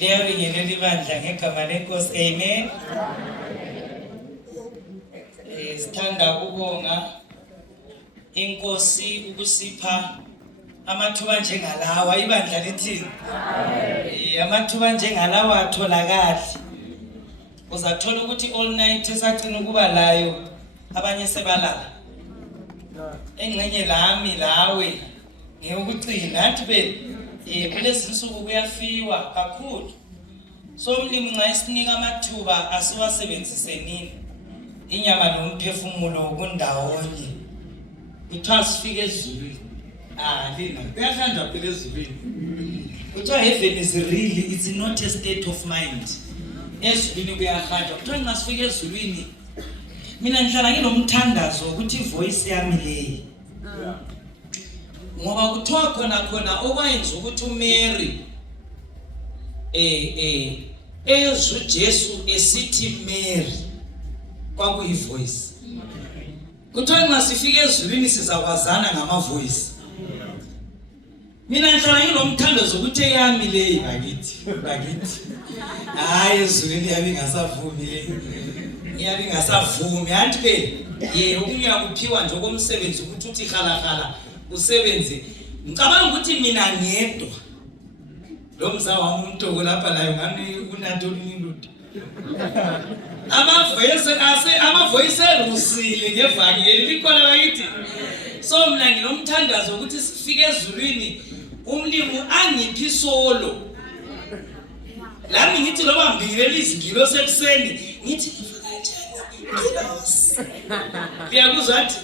liyabingelela ibandla ngegama lenkosi. Amen. Sithanda ukubonga inkosi ukusipha amathuba njengalawa. Ibandla lithini? Amathuba njengalawa atholakala. Uzathola ukuthi all night esagcina ukuba layo abanye sebalala. Engxenye lami lawe ngiyokugcina athi be kulezi insuku kuyafiwa kakhulu. So umlimi nxa isinika amathuba asiwasebenzise nini inyama nomphefumulo kundawonye. Kuthiwa sifike ezulwini. Lina kuyahamba phela ezulwini. Kuthiwa heaven is real, it's not a state of mind. Ezulwini kuyahamba. Kuthiwa nxa sifike ezulwini mina ngihlala nginomthandazo ukuthi ivoice yami leyi. Ngoba kuthiwa khona okwenza ukuthi uMary ezwe Jesu esithi Mary kwakuyivoice. Kuthiwa nxa sifike ezulwini sizakwazana ngama-voice. Mina ngihlala nginomthandazo ukuthi eyami leyi bakithi. Hayi ezulwini yabe ngasavumi leyi. Iyabe ngasavumi anti ke ukungiyakuphiwa nje komsebenzi ukuthi uthi khala usebenze. Ngicabanga ukuthi mina ngedwa lo mza wami umntoko lapha layo ngani kunantoni indoda. Ama-voice erusile ngevangeli likhona bakithi. So mina nginomthandazo ukuthi sifike ezulwini umlimi angiphi solo. Lami ngithi loba mbingelela izigilo sekuseni ngithi ngiyakuzwa athi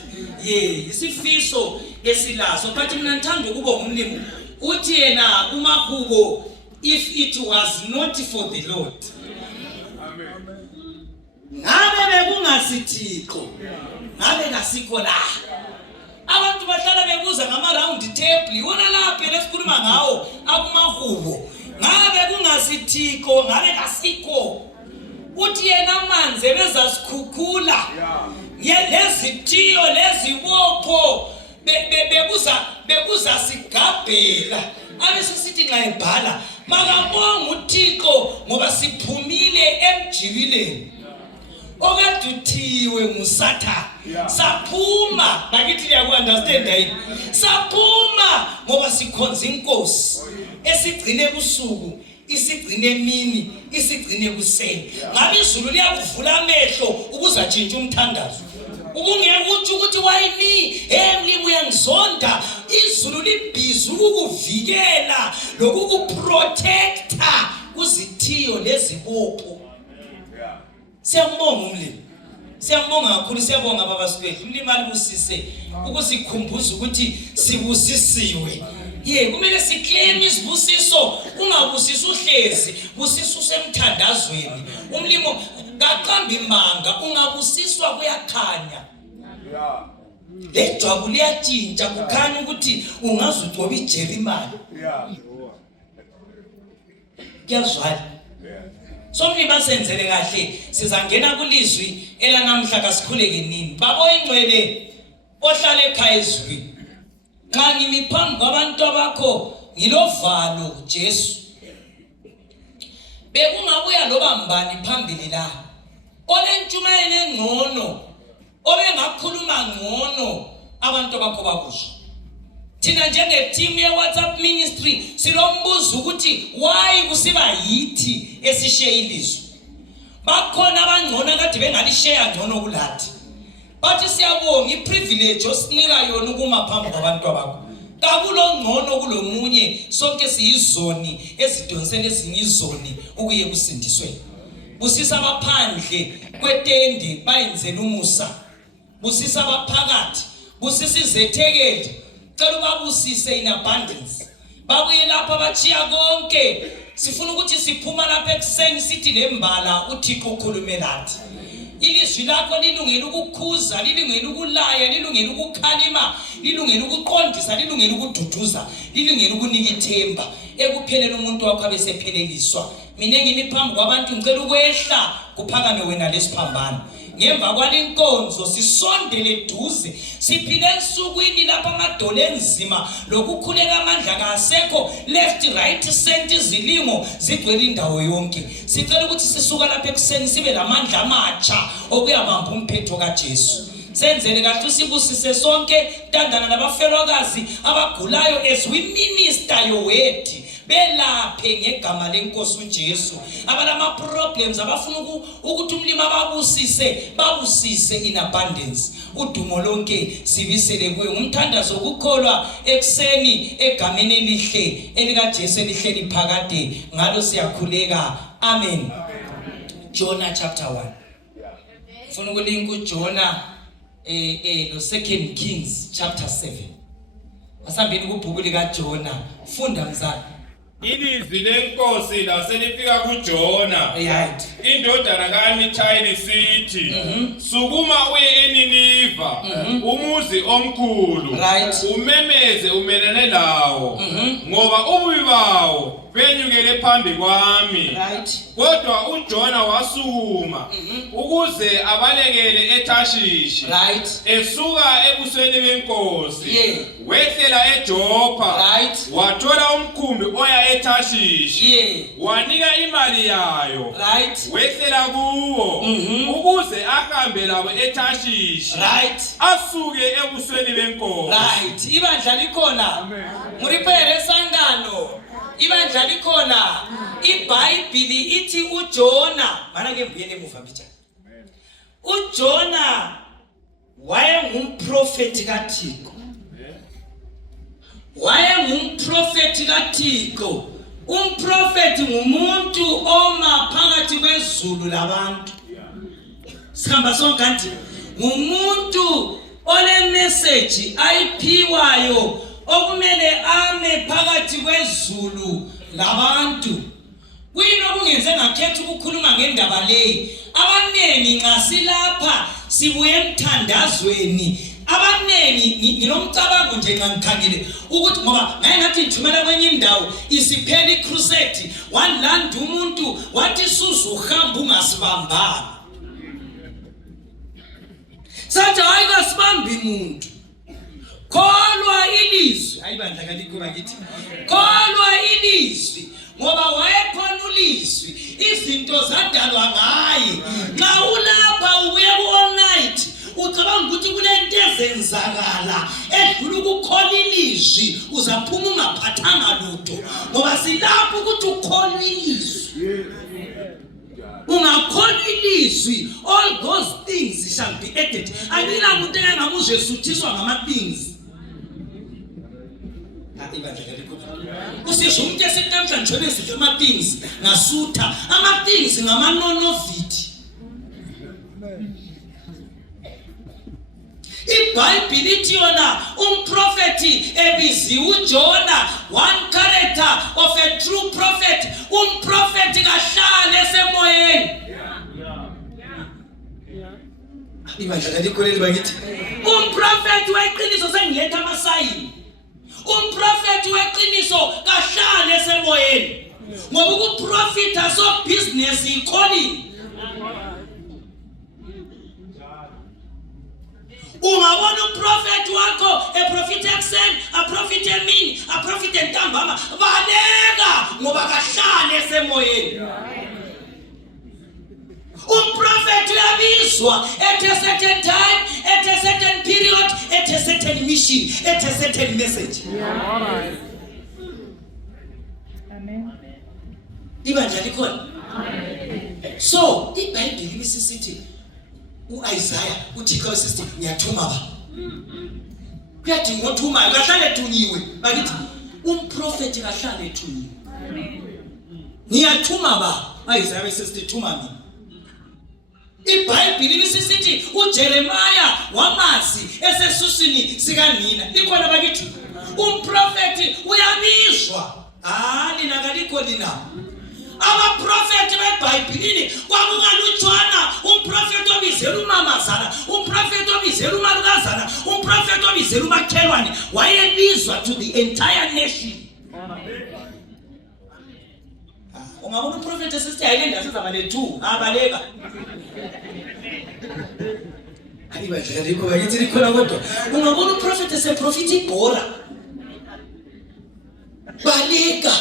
isifiso esilaso but mina ngithanda ukuba umlimi uthi yena uMahubo, if it was not for the Lord, ngabe bekungasithixo ngabe ngasikho la. Abantu bahlala bebuza ngama-round table yona lapha lesikhuluma ngawo akuMahubo. Ngabe kungasithixo ngabe ngasikho. Uthi yena amanzi bezasikhukhula lezithiyo lezibopho bekuza sigabhela. Abesisithi nxa ebhala makabonga uThixo ngoba siphumile emjibileni okaduthiwe nguSathane. Saphuma bakithi liyaku-understand yini? Saphuma ngoba sikhonza inkosi esigcine ebusuku, isigcine emini, isigcine kuseni. Ngabe izulu liyakuvula amehlo ukuze atshintshe umthandazo. Ukungeke uthi ukuthi why me? Mlimi uyangizonda. Izulu libhizi ukukuvikela lokukuprotecta kuzithiyo lezibopho. Siyambonga umlimi. Siyambonga kakhulu, siyabonga baba sibethu. Umlimi alibusise ukusikhumbuza ukuthi sibusisiwe. Kumele siclaim isibusiso, ungabusisi uhlezi, busisa usemthandazweni. Umlimi kaqambi manga, ungabusiswa kuyakhanya. Lejwabu liyatshintsha kukhanya ukuthi ungazugcoba iJerimani. Kuyazwala. So mlimi basenzele kahle, sizangena kulizwi elanamhla kasikhuleke nini. Babo ingcwele ohlala ekhaya ezulwini. Xa ngimi phambi kwabantu bakho ngilovalo Jesu. Bekungabuya loba mbani phambili la. Olentshumayelo engcono, obengakhuluma ngcono abantu bakho bakuzwa. Thina njenge-team ye-WhatsApp ministry silombuzo ukuthi why kusiba yithi esishiye ilizwi. Bakhona abangcono kade bengalishare ngcono kulathi. Bathi siyabonga iprivilege osinika yona ukuma phambi kwabantu bakho. Kakulo ngcono kulomunye, sonke siyizoni ezidonsela ezinye izoni ukuye kusindisweni. Busisa abaphandle kwetende bayenzela umusa. Busisa abaphakathi, busisa izethekeli. Cela ubabusise in abundance. Babuye lapha bachiya konke. Sifuna ukuthi siphuma lapha ekuseni sithi lembala uThixo ukhulume lathi. Ilizwi lakho lilungela ukukhuza, lilungela ukulaya, lilungela ukukhalima, lilungela ukuqondisa, lilungela ukududuza, lilungela ukunika ithemba. Ekupheleni umuntu wakho abesepheleliswa. Mina ngimi phambi kwabantu ngicela ukwehla kuphakame wena lesiphambano. ngemva kwalenkonzo sisondele duze siphile ensukwini lapha amadolo enzima lokukhuleka amandla kasekho left right center izilimo zigcwele indawo yonke. Sicela ukuthi sisuka lapha ekuseni sibe lamandla amatsha okuyabamba umphetho kaJesu. Senzele kahle sibusise sonke ntandana nabafelokazi abagulayo as we minister your word belaphe ngegama lenkosi uJesu. Abalama problems abafuna ukuthi umlimo babusise in abundance. Udumo lonke sibisele kuye. Umthandazo ukukholwa ekseni egameni elihle elikaJesu elihleli phakade ngalo siyakhuleka. Amen. Jonah chapter 1. Ufuna ukulinka uJonah no 2 Kings chapter 7. Asambeni kubhuku lika Jonah. Funda mzala. Ilizwi lenkosi laselifika kuJona indodana kaAmithayi lisithi, sukuma uye eNiniva, umuzi omkhulu, umemeze umelane lawo, ngoba ububi bawo benyukele phambi kwami. Kodwa uJona wasukuma ukuze abalekele eThashishi, esuka ebusweni benkosi, wehlela eJopha, wathola umkhumbi oya eThashishi, wanika imali yayo, wehlela kuwo ukuze ahambe labo eThashishi, asuke ebusweni benkosi. Ibandla likhona. Muriphere sangano. Ibandla likhona. iBhayibhili ithi uJona, mana ke mbuyele emuva mfitshane. uJona wayengumprofeti kaThixo. Wayengumprofeti kaThixo. Umprofeti ngumuntu oma phakathi kwezulu labantu. Sihamba sonke kanti ngumuntu ole message ayiphiwayo okumele ame phakathi kwezulu labantu. Kuyini okungenze ngakhetha ukukhuluma ngendaba leyi? Abanengi nxa silapha sibuye emthandazweni. Abanengi nginomcabango nje ngikhangele ukuthi ngoba ngaye ngathi ngithumela kwenye indawo isiphela icrusade walanda umuntu wathi suzuhamba ungasibambanga. Sathi ayikasibambi umuntu. Kholwa ilizwi. Ayibandla kalikho bakithi. Kholwa ilizwi. Ngoba wayekhona ulizwi. Izinto zadalwa ngaye. Nxa ulapha ubuye all night ucabanga ukuthi kulento ezenzakala edlula ukukhola ilizwi uzaphuma ungaphathanga lutho. Ngoba silapha ukuthi ukhola ilizwi. Ungakhola ilizwi, all those things shall be added. Ayila muntu engamuzwe esuthiswa ngama things. Kusisho umuntu esetamhla njalo esithe ama things ngasutha. Ama things ngama nonoviti. iBhayibhili ithi yona umprofeti ebizi uJona, one character of a true prophet. Umprofeti kahlale esemoyeni. Ibandla likoleli bakithi. Umprofeti weqiniso sengiletha amasayini. Umprofeti weqiniso kahlale esemoyeni. Ngoba ukuprofita so business ikholi. Ungabona uprofeti wakho eprofite ekseni, aprofite emini, aprofite ntambama, baleka ngoba kahlale esemoyeni. Umprofeti uyabizwa at a certain time, at a certain period, at a certain mission, at a certain message. Amen. Ibandla likhona. So iBhayibhili lisisithi uIsaiah uThixo sithi ngiyathuma ba. Kuyadinga uthuma kahlale ethunyiwe. Bakithi umprofeti kahlale ethunyiwe. Ngiyathuma ba. uIsaiah sithi thuma mina. iBhayibhili lisisithi uJeremiah wamazi esesusini sikanina. Likhona bakithi umprofeti uyabizwa. Lina kalikho lina. Abaprofeti beBhayibhilini kwakungalutshwana. Umprofeti obizela umamazana, umprofeti obizela umalukazana, umprofeti obizela umakhelwane wayebizwa to the entire nation. Ungabona uprofeti esithi ayilenda asizaba le2 abaleka. Ayibadlela likho bayithi likhona kodwa ungabona uprofeti eseprofiti ibhora. Baleka.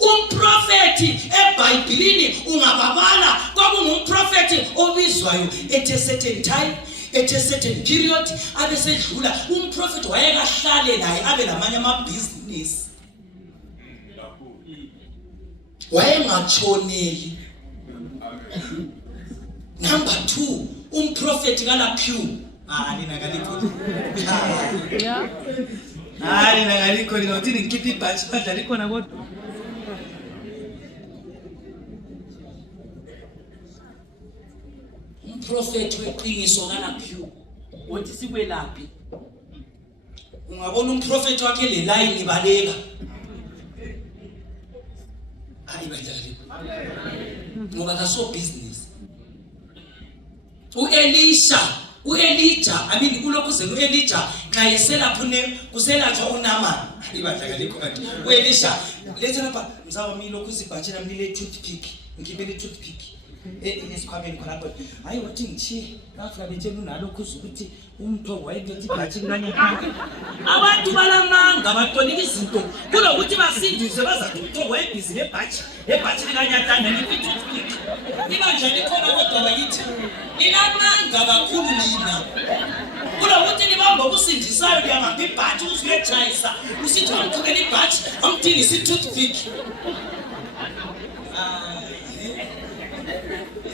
Umprofeti eBhayibhelini ungababala kwakungumprofeti obizwayo at a certain time, at a certain period abesedlula. Umprofeti wayekahlale naye abe lamanye amabhizinisi. Wayengatshoneli. Number 2, umprofeti kaLaphew. Nina kalikho. Nina kalikho ngokuthi ngikhipha ibhashi badlala ikhona kodwa. Umprofeti weqiniso kaLaphew. Wothi sikwelaphi? Ungabona umprofeti wakhe le line ibaleka. Ayibadlali. Ngoba kaso business. Elijah, kulokhu ze uElijah xa eselapha kuselatshwa uNamani. Ayibadlali likho kanti uElisha lethe lapha mzawami lokhu sibhatshela mlile toothpick, ngibele toothpick. Esikhwameni khona lapho. Hayi wathi ngichiye ngafika bethe unalokho ukuthi umthoko wayethethe ibhathi kanye kanye. Abantu balamanga batonika izinto kulokuthi basindiswe bazathi umthoko wayebhizi nebhathi likanyatana nitoothpick. Ibandla likhona kodwa bakithi linamanga kakhulu lina. Kulokuthi libamba okusindisayo liyamanga ibhathi uzuyetshayisa usithi wamthukela ibhathi amthingisa itoothpick.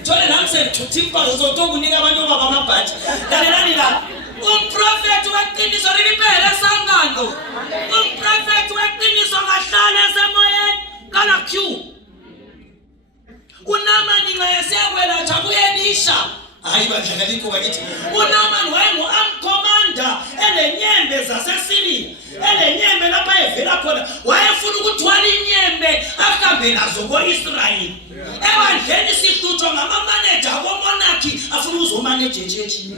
Jole namse tutimpa zotokunika abantu babamabhathi. Lalelani la. Umprofeti weqiniso liphele sangano. Umprofeti weqiniso ngahlala esemoyeni kaLaphew. uNamani ngayesekwela nje kuyelisha. Hayi badlala likho bakithi. uNamani wayengu-armed elenyembe zaseSiriya. Elenyembe lapha evela khona wayefuna ukuthwala inyembe ahambe nazo ko-Israyeli. Ebandleni sihlutshwa ngamamaneja abomonarchy afuna uzomaneja echechi.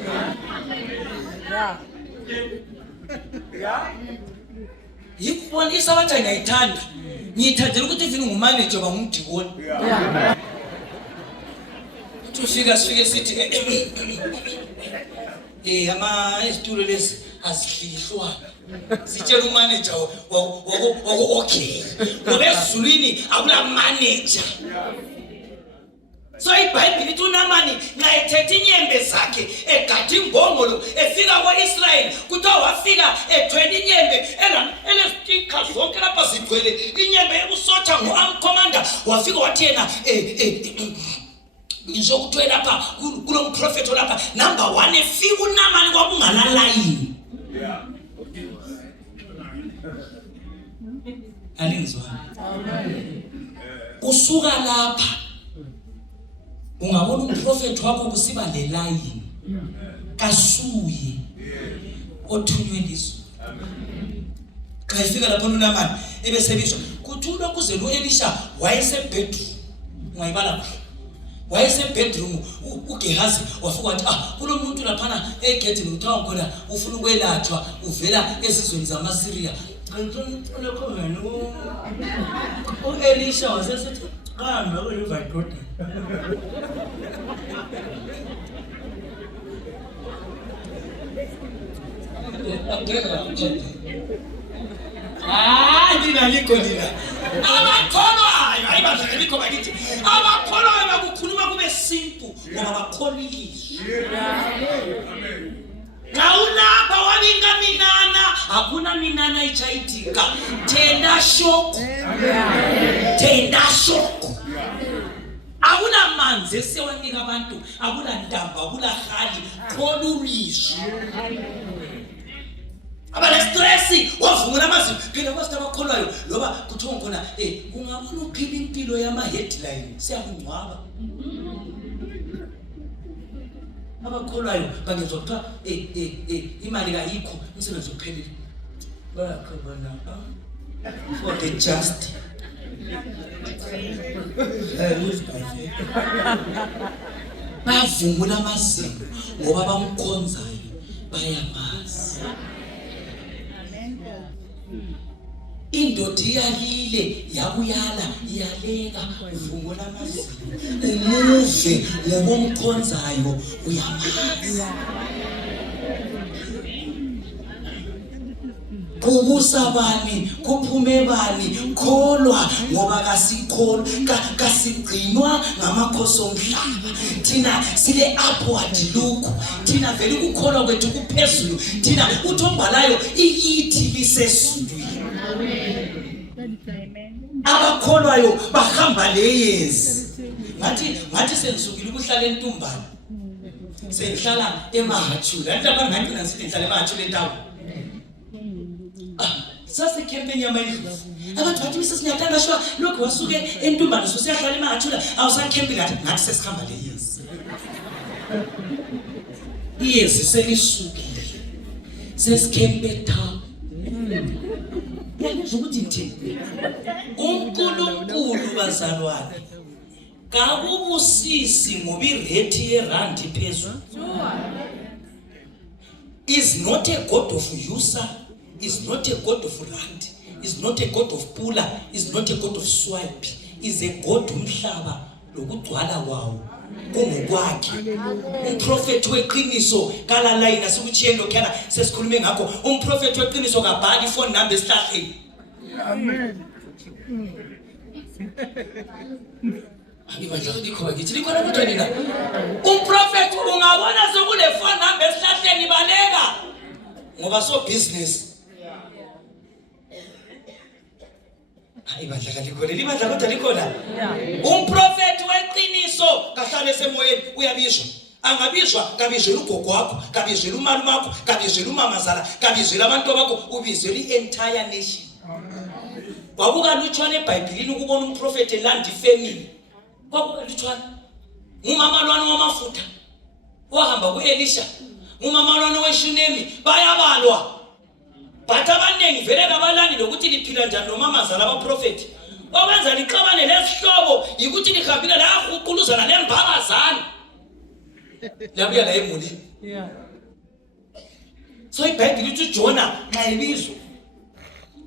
Yikubonisa abathi ngiyayithanda. Ngiyithandela ukuthi ifini ngumaneja bangumdikoni. Sifike sithi izitulo lezi azifihlwa. Sitshela umaneja okay. Ngoba esizulwini akuna manager. So iBhayibheli ithi uNamani ngayethethe inyembe zakhe egada imbongolo efika kwa-Israyeli kuthiwa wafika ethwele inyembe elesitika zonke lapha zigcwele inyembe ebusotha ngu-armed commander. Wafika wathi yena ngizokuthwe lapha kulo mprofeti olapha number 1 efika uNamani kwakungalalayini. Alingizwana. Kusuka lapha ungabona umprofeti wakho kusiba le line kasuye othunywe lizo. Xa ifika lapho uNamani ebesebizwa kuthulwa kuze uElisha wayesebedroom. Ungayibala kuhle. Wayesebedroom uGehazi wafika wathi kulo muntu laphana egedini uthawa khona ufuna ukwelatshwa uvela esizweni zamaSiriya. Lokho wena uElisha wasesithi hamba uyivadoda. Ndinaliko nina. Abakholwayo ayibadlala likho bakithi. Abakholwayo bakukhuluma kube simple ngoba bakholilizwe. Kaulapha wabinga minana hakuna minana ichayitika. Tenda shoko. Akuna manzi esiwanika abantu, akuna ndamba, akuna hali, kholulizwe. Abale stress wavumula amazwi phela kwasitha abakholwayo loba kuthiwa khona ungabona uphila impilo yama headline siyakungcwaba. Abakholwayo bangezwa kuthiwa imali kayikho umsebenzi uphelile. Bayakhabana for the just. Bavumula amazwi ngoba bamkhonzayo bayamazi. indoda iyalile yakuyala iyaleka uvungo lamazinyo umuve ngomkhonzayo uyamazi kubusa bani kuphume bani kholwa ngoba kasigcinwa ngamakhosi omhlaba thina sile upward look thina vele ukukholwa kwethu kuphezulu thina uTombalayo iyithi lisesizweni abakholwayo bahamba leyezi ngathi senzukile ukuhlala eNtumbane sengihlala eMahatshula lapha ngagcina sithi ngihlala eMahatshula entawo sase campaign yamayidlozi abantu bathi Mrs Nyathanga shwa lokho wasuke eNtumbane sosiyahlala eMahatshula awusacamping ngathi sesihamba leyezi iyezi selisukile sesikhempe town yanje ukuthi ngithini uNkulunkulu bazalwane kakubusisi ngoba irate yerandi phezulu is not a god of user, is not a god of rand, is not a god of pula, is not a god of swipe, is a god umhlaba lokugcwala kwawo kungokwakhe umprofeti weqiniso kala line asikuchiyendo khala sesikhulume ngakho umprofeti weqiniso kabhali phone number esihlahleni amen Angibadla dikho ngithi likhona kodwa nina umprofeti ungabona sokule phone number esihlahleni baleka ngoba so business Ibadla kalikhona libadla kodwa likhona umprofeti weqiniso kahlale semoyeni uyabizwa angabizwa kabizela ugogo wakho kabizela umalume wakho kabizela umamazala kabizela abantu bakho ubizela ientire nation wabuka lutshwane eBhayibhelini ukubona umprofeti elanda ifamily wabuka lutshwane umamalwane wamafutha wahamba kuElisha umamalwane weShunemi bayabalwa but abaningi vele kabalani lokuthi liphila njani nomamazala abaprofeti okwenza lixabane lesihlobo ukuthi lihambile la uquluzana lembabazana labuya la emulini so iBhayibheli lithi uJona xa ebizwa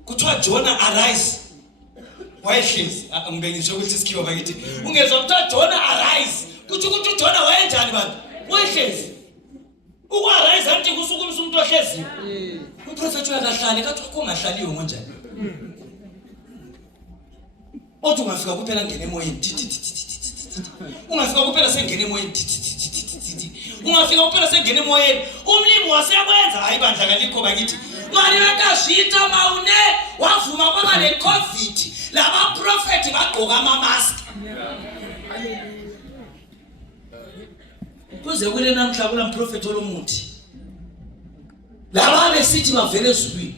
kuthiwa Jona arise wayehlezi ngibengisho ukuthi isikhiwa bakithi ungezwa kuthiwa Jona arise kuthi ukuthi uJona wayenjani bantu wayehlezi ukwarise anti kusukumisa umuntu ohlezi umprofeti uyakahlale kathi kungahlaliyo ngonjani othi ungafika kuphela ngene emoyeni ungafika kuphela sengene emoyeni ungafika kuphela sengene emoyeni umlimi waseyakwenza hayi bandla kalikho bakithi mali wakashita maune wavuma kwaba le covid laba prophet bagqoka ama mask kuze kule namhla kula prophet olomuthi laba besithi bavele ezulwini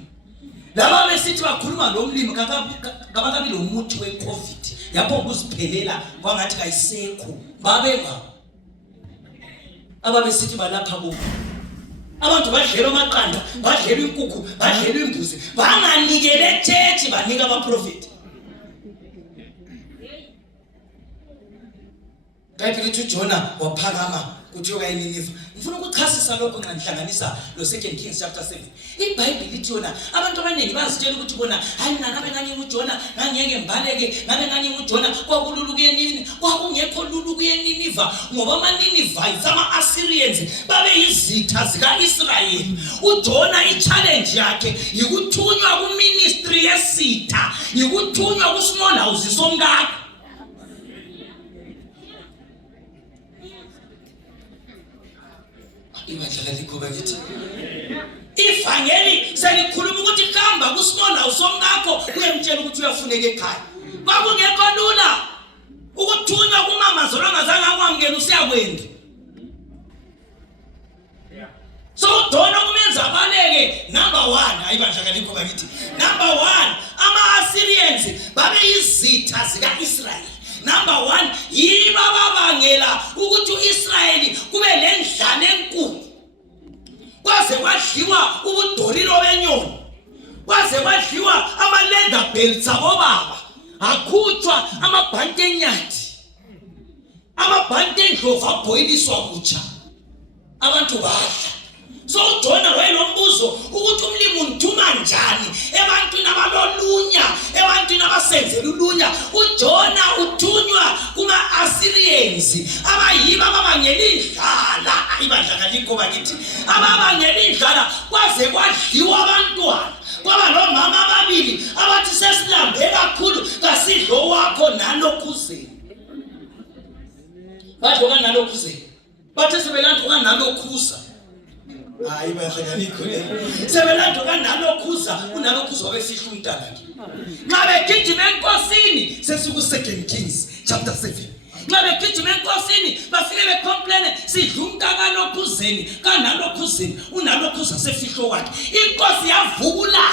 laba besithi bakhuluma lomlimi kabakabili umuthi wecovid yapho ukuziphelela kwangathi kayisekho babenga ababesithi balapha kubo abantu badlela amaqanda badlela inkukhu badlela imbuzi banganikele church banika abaprofeti Bhayibheli uJona waphakama kuthi okayininiva ngifuna ukuchasisa lokho nxa ngihlanganisa lo 2 Kings chapter 7 iBhayibheli lithi yona abantu abaningi bazitshela ukuthi bona hayi ngabe ngani uJona ngangeke mbaleke ngabe ngani uJona kwakululu kuyenini kwakungekho lulu kuyeniniva ngoba amaniniva izama Assyrians babe yizitha zikaIsrael uJona ichallenge yakhe yikuthunywa kuministry yesitha yikuthunywa kusmall house somkakhe ibadla likho bakithi ivangeli selikhuluma ukuthi hamba kusmall house somkakho uyemtshela ukuthi uyafuneka ekhaya kwakungekho lula ukuthunywa kumamazolo angazange akwamukela usiyakwenza so uJona kumenza abaleke number 1 ayibadla likho bakithi number 1 ama-Assyrians babe yizitha zikaIsrael number 1 yiba babangela ukuthi uIsrael kube lendlala enkulu kwaze kwadliwa ubudorilo benyoni kwaze kwadliwa ama-leather belts abobaba akhutshwa amabhanti enyathi amabhanti endlovu abhoyiliswa kutsha abantu badla so uJona wayenombuzo ukuthi umlimi unithuma njani ebantwini abalolu ulunya ebantwini abasenzela ulunya. uJona uthunywa kuma-Assyrians abayibo ababangela indlala. Ibandla kalikho bakithi, ababangela indlala kwaze kwadliwa abantwana. Kwaba nomama ababili abathi sesilambe kakhulu kasidlo wakho nalokhuzeni. Badloka nalokhuzeni, bathe sebelandloka nalokhuza. Hayi bandla kalikho le, sebelandloka nalokhuza, unalokhuza wabefihla umntana nje. Nxa begijima enkosini, sesiku 2 Kings chapter 7. Nxa begijima enkosini bafike becomplain sidla umntaka lokhuzeni kanalokhuzeni, unalokhuza sefihlo wakhe. Inkosi yavukula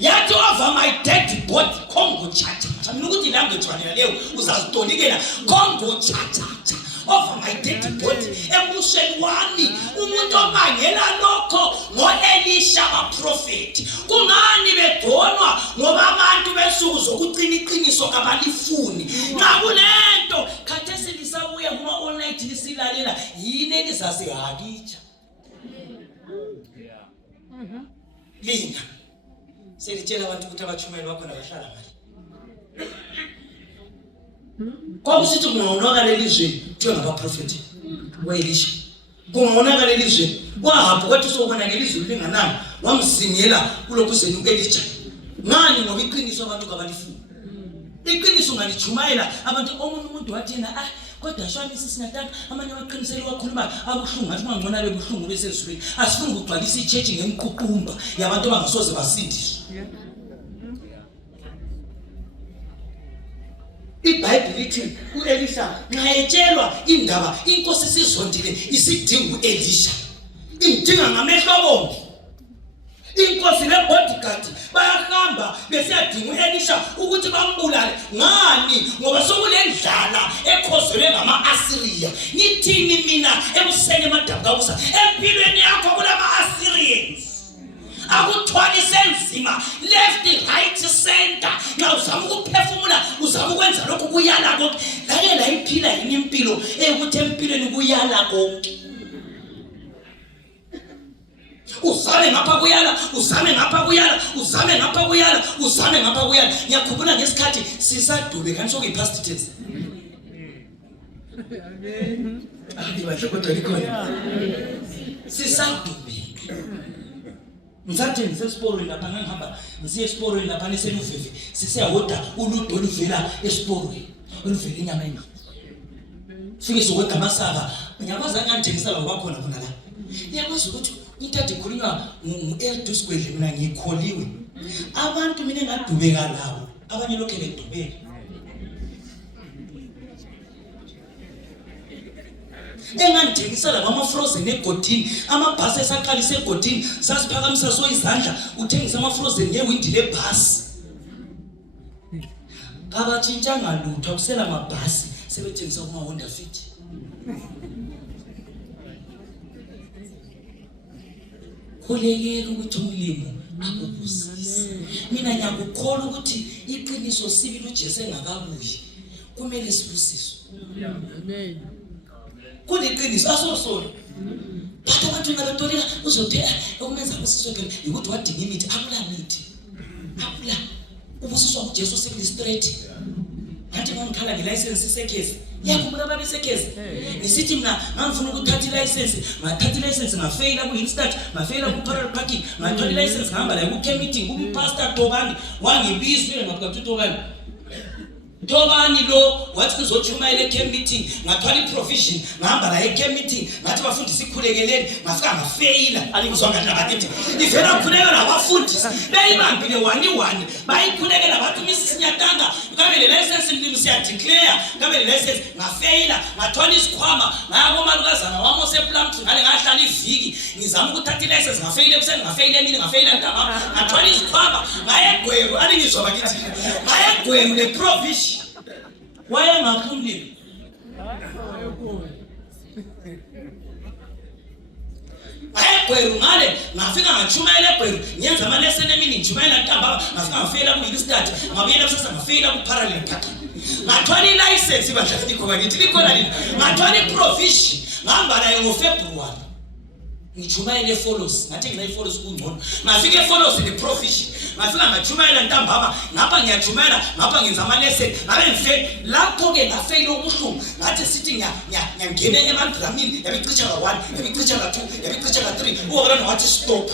yathi over my dead body Congo cha cha. Mina ukuthi language wena leyo uzazitolikela Congo cha cha cha. Over my dead body embusweni wami umuntu obangela lokho ngoElisha abaprofeti. Kungani bedonwa ngoba abantu besuku zokucina iqiniso kabalifuni. Nxa kunento khathesi lisabuya kuma all night lisilalela yini elisasihakitsha. Lina selitshela abantu ukuthi abachumeli bakho nabahlala ngale. Kwakusithi kungaonakala elizweni kuthiwa ngabaprofeti weElisha. Kungaonakala elizweni kwahabhu kwathi sokubona ngelizwi lingananga wamsingela kulokhuzeni uElisha. Ngani ngoba iqiniso abantu kabalifuni. Iqiniso ngalichumayela abantu. Omunye umuntu wathi yena kodwa shwami sisingataka amanye abaqiniseli wakhuluma abuhlungu athi mangcona bebuhlungu besezulwini. Asifuni ukugcwalisa ichurch ngemququmba yabantu abangasoze basindiswe. iBhayibheli lithi uElisha nxa etshelwa indaba inkosi isizondile isidinga uElisha. Imdinga ngamehlo abomvu. Inkosi nebodyguard bayahamba besiyadinga uElisha ukuthi bambulale. Ngani? Ngoba sokulendlala ekhozwe ngama-Assyria. Ngithini mina ebuseni emadabu kabusa empilweni yakho kulama-Assyrians? Akuthwali senzima left right center. Nxa uzama ukuphefumula uzama ukwenza lokho kuyala konke. Lake la iphila yini impilo ukuthi empilweni kuyala konke. Uzame ngapha kuyala, uzame ngapha kuyala, uzame ngapha kuyala, uzame ngapha kuyala. Ngiyakhumbula ngesikhathi sisadube kanti sokuyipast tense. Amen. Ayibahle kodwa likhona. Sisadube. Msathi ngisesiporweni lapha ngihamba ngisiye esiporweni lapha neseluvivi sisiyahoda uludo oluvela esiporweni oluvela enyameni. Fike sokweda amasaka ngiyakwazi nganthengisela lokho khona la. Ngiyakwazi ukuthi intade khulunywa nguEldus Gwedle mina ngikholiwe. Abantu mina engadubeka labo abanye lokho bedubeka. Enganthengisela ama-frozen egodini, amabhasi esaqalisa egodini sasiphakamisa so izandla uthengisa ama-frozen ngewindi lebhasi. Kabatshintshanga lutho akusela amabhasi sebethengisa kuma-Honda Fit. Khulekela ukuthi umlimo akubusise. Mina ngiyakukholwa ukuthi iqiniso sibili uJesu engakabuyi kumele sibusiswe. Amen. Kuliqiniso asosolo. But abantu nabatoleka uzothe ukumenza ubusiswe ke ukuthi wadinga imithi akula mithi. Akula. Ubusiswa uJesu sibili straight. Ngathi ngikhala ngelicense isekezi. Yakubona babe isekezi. Ngisithi mina ngangifuna ukuthatha ilicense, ngathatha ilicense ngafeyila ku-Instart, ngafeyila ku-parallel parking, ngathola ilicense ngihamba la ku-camp meeting ku-Pastor Tobani wangibizile ngathi Tobani. Tobani lo wathi kuzochumayela e-camp meeting ngathwala i-provision ngihamba la e-camp meeting ngathi bafundisi ikhulekeleni ngafika ngafeyila alingizwanga ngathi ivela ukukhulekela abafundisi beyibambile 1-1 bayikhulekela bathi Mrs Nyatanga ngabe le license mlimi siya declare ngabe le license ngafeyila ngathwala isikhwama ngaya komalukazana wami osePlumtree ngale ngahlala iviki ngizama ukuthatha i-license ngafeyila ebuseni ngafeyila emini ngafeyila ntambama ngathwala isikhwama ngayegweru alingizwa bakithi ngayegweru le provision waya ngaphumlile. Ayegweru ngale ngafika ngachumayela egweru nyenza amalesson emini ngichumayela ntambama ngafika ngafeyila ku-Instart ngabuyela kusasa ngafeyila ku-parallel parking ngathwala i-license bandla likhoba ngithi likhona lini ngathwala i-provision ngihamba nayo ngoFebruary ngichumayela eFollows ngathi ngila eFollows kungcono ngafika eFollows ne-provision ngafika ngajumayela ntambama ngapha ngiyajumayela ngapha ngenza amalesson ngabe ngifake lapho-ke ngafeyile ubuhlungu ngathi sithi ngiyangena emandramini yabicisha ka-1 yabicisha ka-2 yabicisha ka-3 uwokalana wathi stop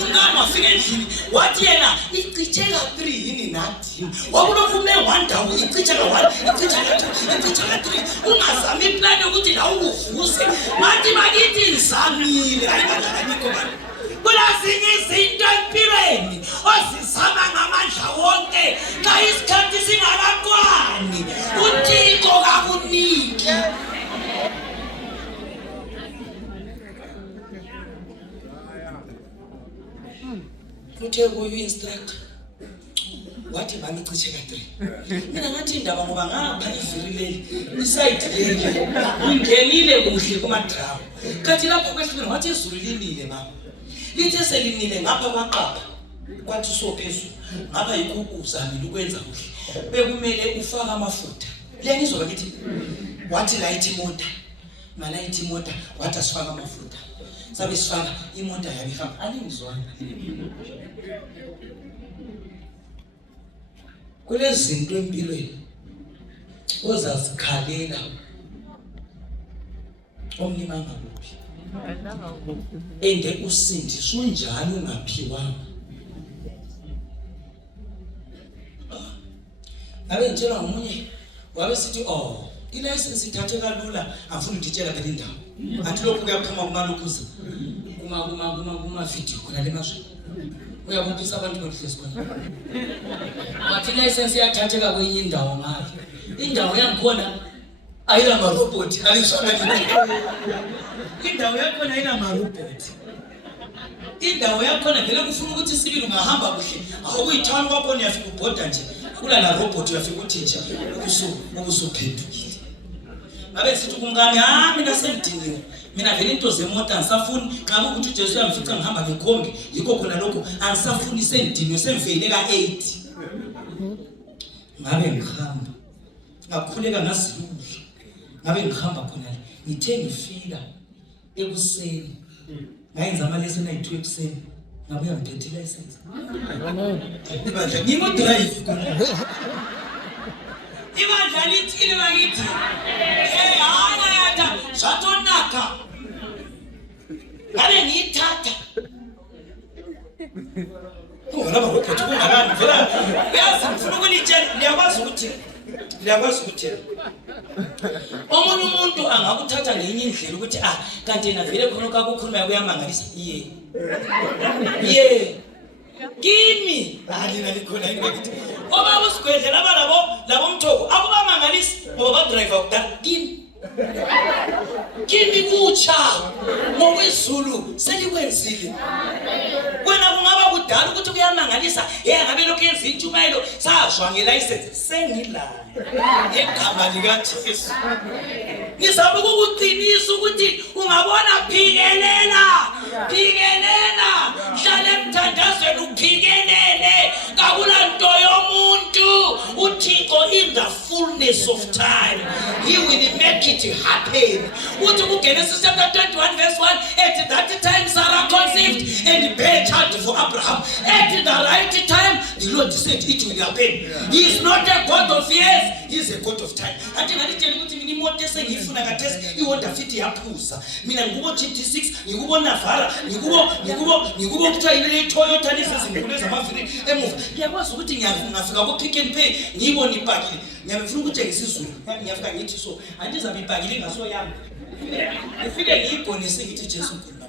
umngane wafika endlini wathi yena iciche ka-3 yini nathi wakulokhu ume 1 dawu icicha ka-1 icicha ka-2 icicha ka-3 ungazami iplani yokuthi la uvuse ngathi bakithi ngizamile hayi kangakaniko bani kulazinye izinto empilweni ozizama ngamandla wonke xa isikhathi singakakwani uThixo kakuniki. Uthe kuyi-instructor wathi bangicishe ka-3 mina ngathi indaba ngoba ngapha iviri leli isayidi leli ungenile kuhle kumadrama kathi lapho kwehlukene wathi izulu linile mama lithe selinile ngapha kwaqapha kwathi sophezulu ngapha yikho uzamile ukwenza kuhle bekumele ufake amafutha liyangizwa bakithi wathi layithi imota malayithi imota wathi asifake amafutha sabe sifaka imota yabe ihamba alingizwana kulezi zinto empilweni ozazikhalela omlima ngakuphi ende usindiswe njalo ungaphiwanga. Ngabe ngitshela ngomunye wabe sithi ilicense ithathe kalula afuna ukutshela phela indawo athi lokhu kuyaphuma kumalokhuza kuma video khona le mazwe uyabumbisa abantu behlezi khona wathi license yathatheka kwenye indawo ngayo indawo yangikhona ayila marobot alisona indawo yakhona ayila marobot indawo yakhona vele kufuna ukuthi sibili ungahamba kuhle awukuyithanda kwakho uyafika ubhoda nje kula la robot uyafika uthi nje ubusuphendukile ngabe sithi kumngane mina sengidiniwe mina vele into zemoto angisafuni xa ukuthi uJesu uyamfica ngihamba ngekhombi yikho khona lokho angisafuni sengidiniwe semvele ka8 ngabe ngihamba ngakhuleka ngazilula ngabe ngihamba khona ngithe ngifika ekuseni ngayenza amalesson ayi2 ekuseni ngabe ngiphethe license ibandla ngimo drive khona ibandla lithile bakithi hana satonaka ngabe ngiyithatha ungana bakuphethe kungalani vela yazi ngifuna ukunitshela liyakwazi ukuthi omunye umuntu angakuthatha ngenye indlela ukuthi kanti yena vele khona kakukhuluma kuyamangalisa kimi alina likhona ingakithi ngoba usigwedlela labo mthoko akubamangalisi ngoba driver kudala kimi kutsha ngokwezulu selikwenzile wena kungaba kudala ukuthi kuyamangalisa ngabe lokho yenza intshumayelo sashwa ngelicense sengilayo egama likaJesu ngizama ukukuqinisa ukuthi ungabona phikelela hlale emthandazweni uphikelele kakulanto yomuntu uThixo in the fullness of time he will make it happen. Uthi kuGenesis chapter 21 verse 1 at that time Sarah conceived and bare child for Abraham at the right time the Lord said it will happen. He is not a God of years, he is a God of time. Athi ngalitshela ukuthi mina imoto esengiyifuna kathesi iHonda Fit yaphuza mina ngikubo GT6 ngikubo Navara ngikubo kuthiwa ile Toyota lezizinkulu ezamavili emuva ngiyakwazi ukuthi ngiyafika ku Pick n Pay ngiyibona ipakile ngiyafuna ukutshengisa izulu ngiyafika ngithi so andizabe ipakile ingaso yami ngifike ngiyibonise ngithi Jesu ukhuluma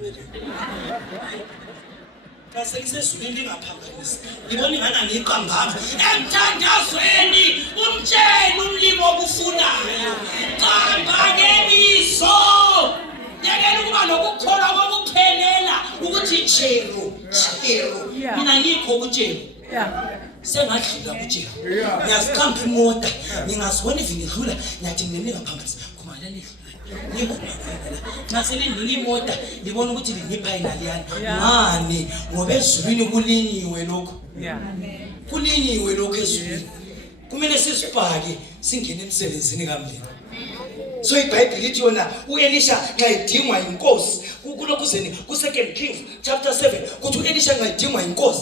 kasengizezulini ngaphambanisi ngibona ingana ngiqambama emthandazweni umtshela umlimo okufunayo qamba ngemiso yakela ukuba nokukholwa kokuphelela ukuthi chero mina ngikho kutshela sengadlula kutshela ngiyasiqamba imota ngingazibona ivinidlula ngiyathi mina ngaphambanisi kumalani naselindini imota libona ukuthi lingipha imali yani ngani ngoba ezulwini kulinyiwe lokho ezulwini kumele sisibhake singene emsebenzini kamlilo. So iBhayibheli lithi yona uElisha xa edingwa inkosi kulokhu zeni ku2 Kings chapter 7 kuthi uElisha xa edingwa inkosi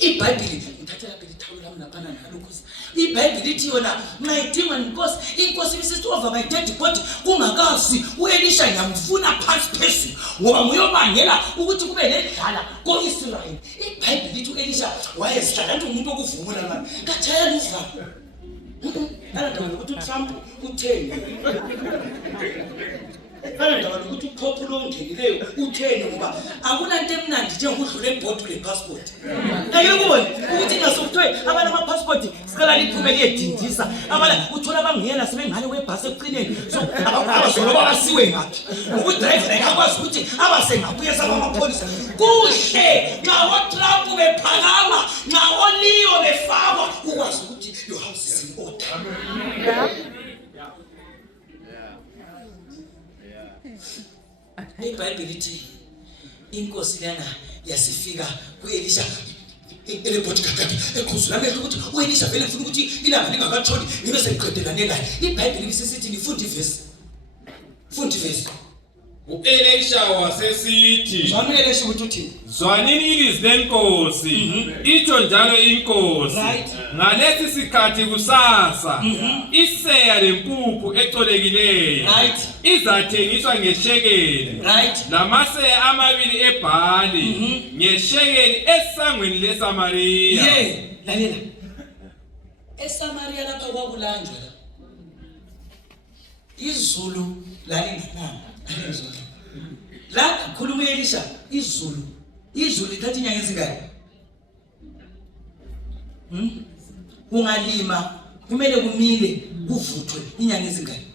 iBhayibheli ngithathela phela ithawula lami laphana nalokho. iBhayibheli ithi yona nxa idingwa inkosi ibisithi over my dead body kungakazi uElisha ngiyamfuna phansi phezulu ngoba nguyobangela ukuthi kube nedlala ko-Israyeli. iBhayibheli ithi uElisha wayezihlala nje umuntu okuvumula manje kathayela uvalo. Kanti ukuthi uTrump utheni? Kanti ukuthi uPope lo ongenileyo utheni ngoba akunanto emnandi njengokudlula ebhodo lepassport. Ake kubone ukuthi ngasokuthiwe abantu ama-passport sikala liphume liyedindisa abala uthola abangena sebengale kwebhasi ekucineni so abazoloba basiwe ngaphi ukudriver akakwazi ukuthi abasengabuye sabamapholisa kuhle nxa oTrump bephakama nxa oLeo befakwa ukwazi ukuthi your house is in order. iBhayibheli ithi inkosi lana yasifika kuElisha elebhodi kakade ekhuzula amehlo ukuthi uElisha vele ufuna ukuthi ilanga lingakatshoni ngibe sengiqedelane naye. iBhayibheli lisithi ngifunde ivesi. U-Elisha wasesithi, Zwana uElisha ukuthi uthini? zwanini ilizwi lenkosi, itsho njalo inkosi, ngalesi sikhathi kusasa, iseya lempuphu ecolekileyo, izathengiswa ngeshekeli, lamaseya amabili ebhali, ngeshekeli esangweni leSamariya. Lalela. ESamariya lapha kwakulanjwa la. Izulu lalingananga. La khuluma uElisha izulu lithatha inyanga ezingaki? Ungalima kumele kumile kuvuthwe inyanga ezingaki?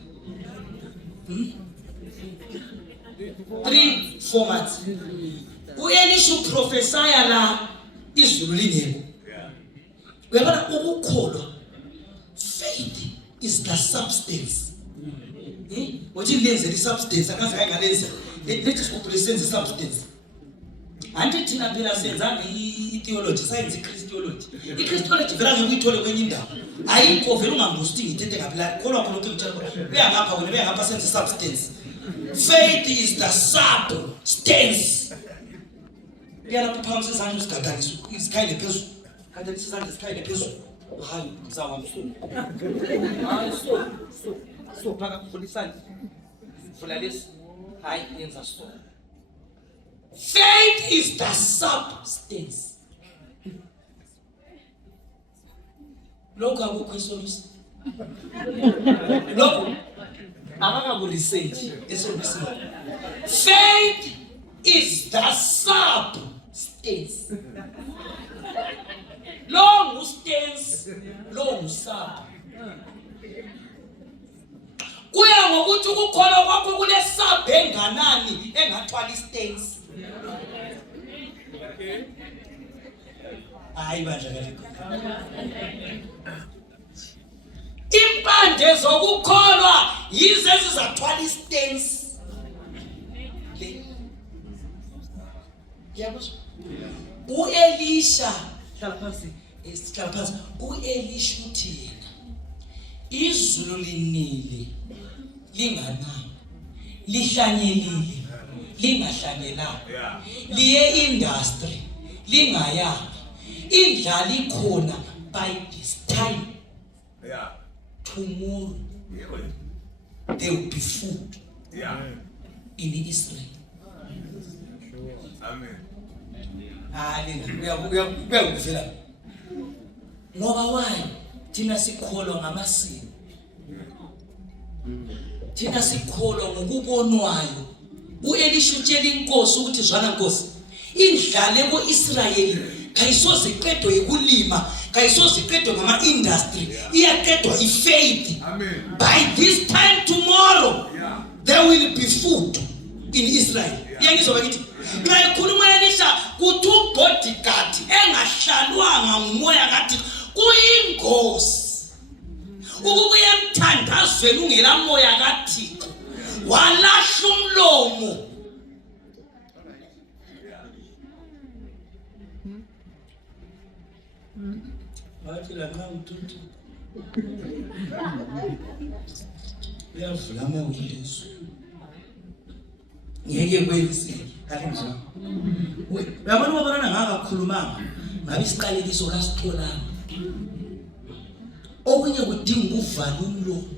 3-4 months. uElisha uprofesaya la izulu lingekho. Uyabona ukukholwa, faith is the substance. Wathi lenze le substance akaze ayengalenza lethi sikuphi senze substance. Anti thina phela senza itheology science Christology. iChristology vela ngikuyithole kwenye indawo. Ayikho vela ungambuzi ukuthi ngithethe ngaphi la kholwa khona ukuthi ngitshela uya ngapha wena uya ngapha senze substance. Faith is the substance. Uyalapha phambi sezandla usigadanisa isikhayile phezulu. Kanti isizandla isikhayile phezulu. Hayi ngizawa msuku. Hayi so phaka kulisana vula lesi hayi yenza so. Faith is the substance. Lokho akukho isolution. Lokho akakaku research esolution. Faith is the substance. Lo ngustance, lo ngusab. Kuya ngokuthi ukukholwa kwakho kunesabhe enganani engathwala istance. Hayi bandla kaliko. Impande zokukholwa yizo ezizathwala istance. Yabona? uElisha hlala phansi uElisha uthi yena izulu linile linganani lihlanyelile lingahlanyelanga liye industry lingayanga indlala ikhona by this time tomorrow there will be food in Israel. Amen. Uyakuvela ngoba wayi thina sikholwa ngamasiko, thina sikholwa ngokubonwayo. uElisha utshela inkosi ukuthi zwana nkosi, indlala ko-Israyeli kayisoze iqedwe yikulima, kayisoze iqedwe ngama-industry, iyaqedwa ifaith. By this time tomorrow there will be food in Israel. Iyangizwa bakithi nxa ikhuluma uElisha kuthi ubodyguard engahlalwanga ngumoya kaThixo kuyingozi ukubuya emthandazweni ungela moya kaThixo walahla umlomo. Bathi la nxa uthuthu uyavula amawindows ngeke kweliseke kahle njalo. Uyabona ubabona ngakakhulumanga ngabe isiqalekiso kasitholanga okunye kudinga ukuvala umlomo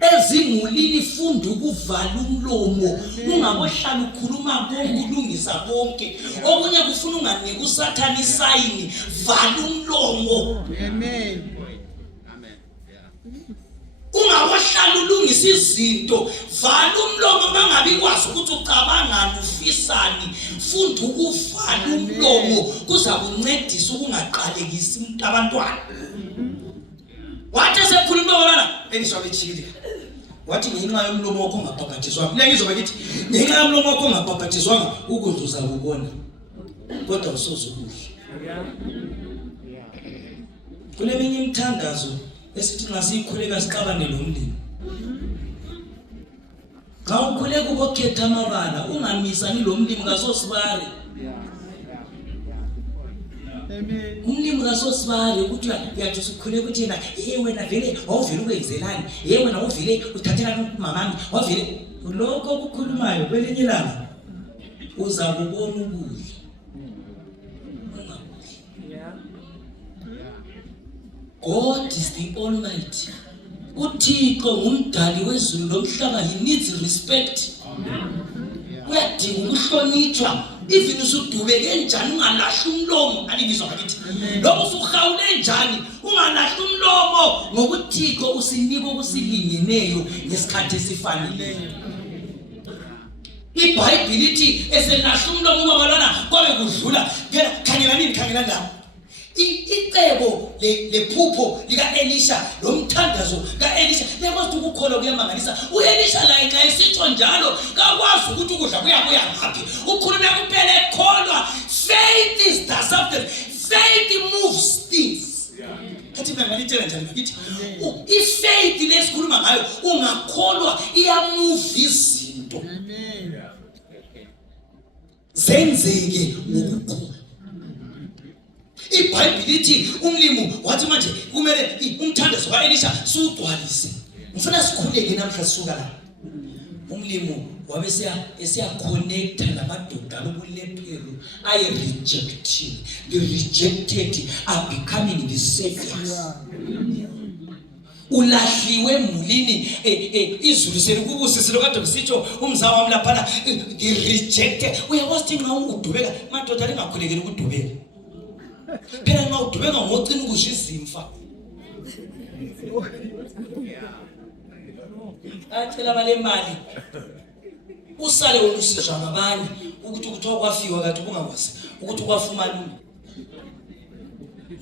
ezimulini funda ukuvala umlomo ungabohlala ukhuluma konke ulungisa konke okunye kufuna unganike usathani isayini vala umlomo amen ungabohlala ulungisa izinto vala umlomo bangabi kwazi ukuthi ucabangani ufisani funda ukuvala umlomo kuzakuncedisa ukungaqalekisi abantwana wathi sekhuluma wona eniswabethile wathi ngenxa yomlomo wakho ongabhabhathizwanga mina ngizoba ngithi ngenxa yomlomo wakho ongabhabhathizwanga ukudla uzakubona kodwa usozukudla kuleminye imithandazo esithi ngasikhuleka siqabane nomndeni xa ukhuleka ubokhetha amabala ungamisani lo mlimi kasosibari umlimi kasosibari ukuthi uyathi usikhuleka ukuthi yena wena vele wawuvele ukwenzelani wena uvele uthathelani umamami wavele lokho okukhulumayo kwelinye ilanga uza kubona ukudla God is the Almighty. uThixo ngumdali wezulu lomhlaba, he needs respect. Uyadinga ukuhlonitshwa. Even usudubeke njani ungalahla umlomo, alibizwa ngakithi. Lokho usuhawule njani ungalahla umlomo ngokuThixo usinika okusilingeneyo ngesikhathi esifaneleyo. iBhayibheli lithi eselahla umlomo ungabalana kwabe kudlula. Khangela lapho. Icebo lephupho lika Elisha lomthandazo kaElisha lekwazi ukukholwa kuyamangalisa. uElisha la nxa esitsho njalo kakwazi ukuthi ukudla kuyabuya ngaphi. Ukhuluma kuphela ekholwa. Faith is the substance. Faith moves things. Kathi mina ngalitshela njani ngithi ifaith lesikhuluma ngayo ungakholwa iyamove izinto. Zenzeke ngokukholwa. iBhayibheli lithi umlimi wathi manje kumele umthandazo kaElisha siwugcwalise. Ngifuna sikhuleke namhla sisuka la. Umlimi wabe esiya connecta namadoda lobulephero aye rejecting. The rejected are becoming the saviors. Ulahliwe mulini izulu selikubusisile kade kusitsho umzaa wami lapha the rejected. Uyakwazi nxa udubeka madoda lingakhulekeli ukudubeka. Phela nxa udubeka ngocina ukudla izimfa. Acela balemali usale wena usizwa ngabanye ukuthi kuthiwa kwafiwa kade ubungakwazi ukuthi kwafumana ini.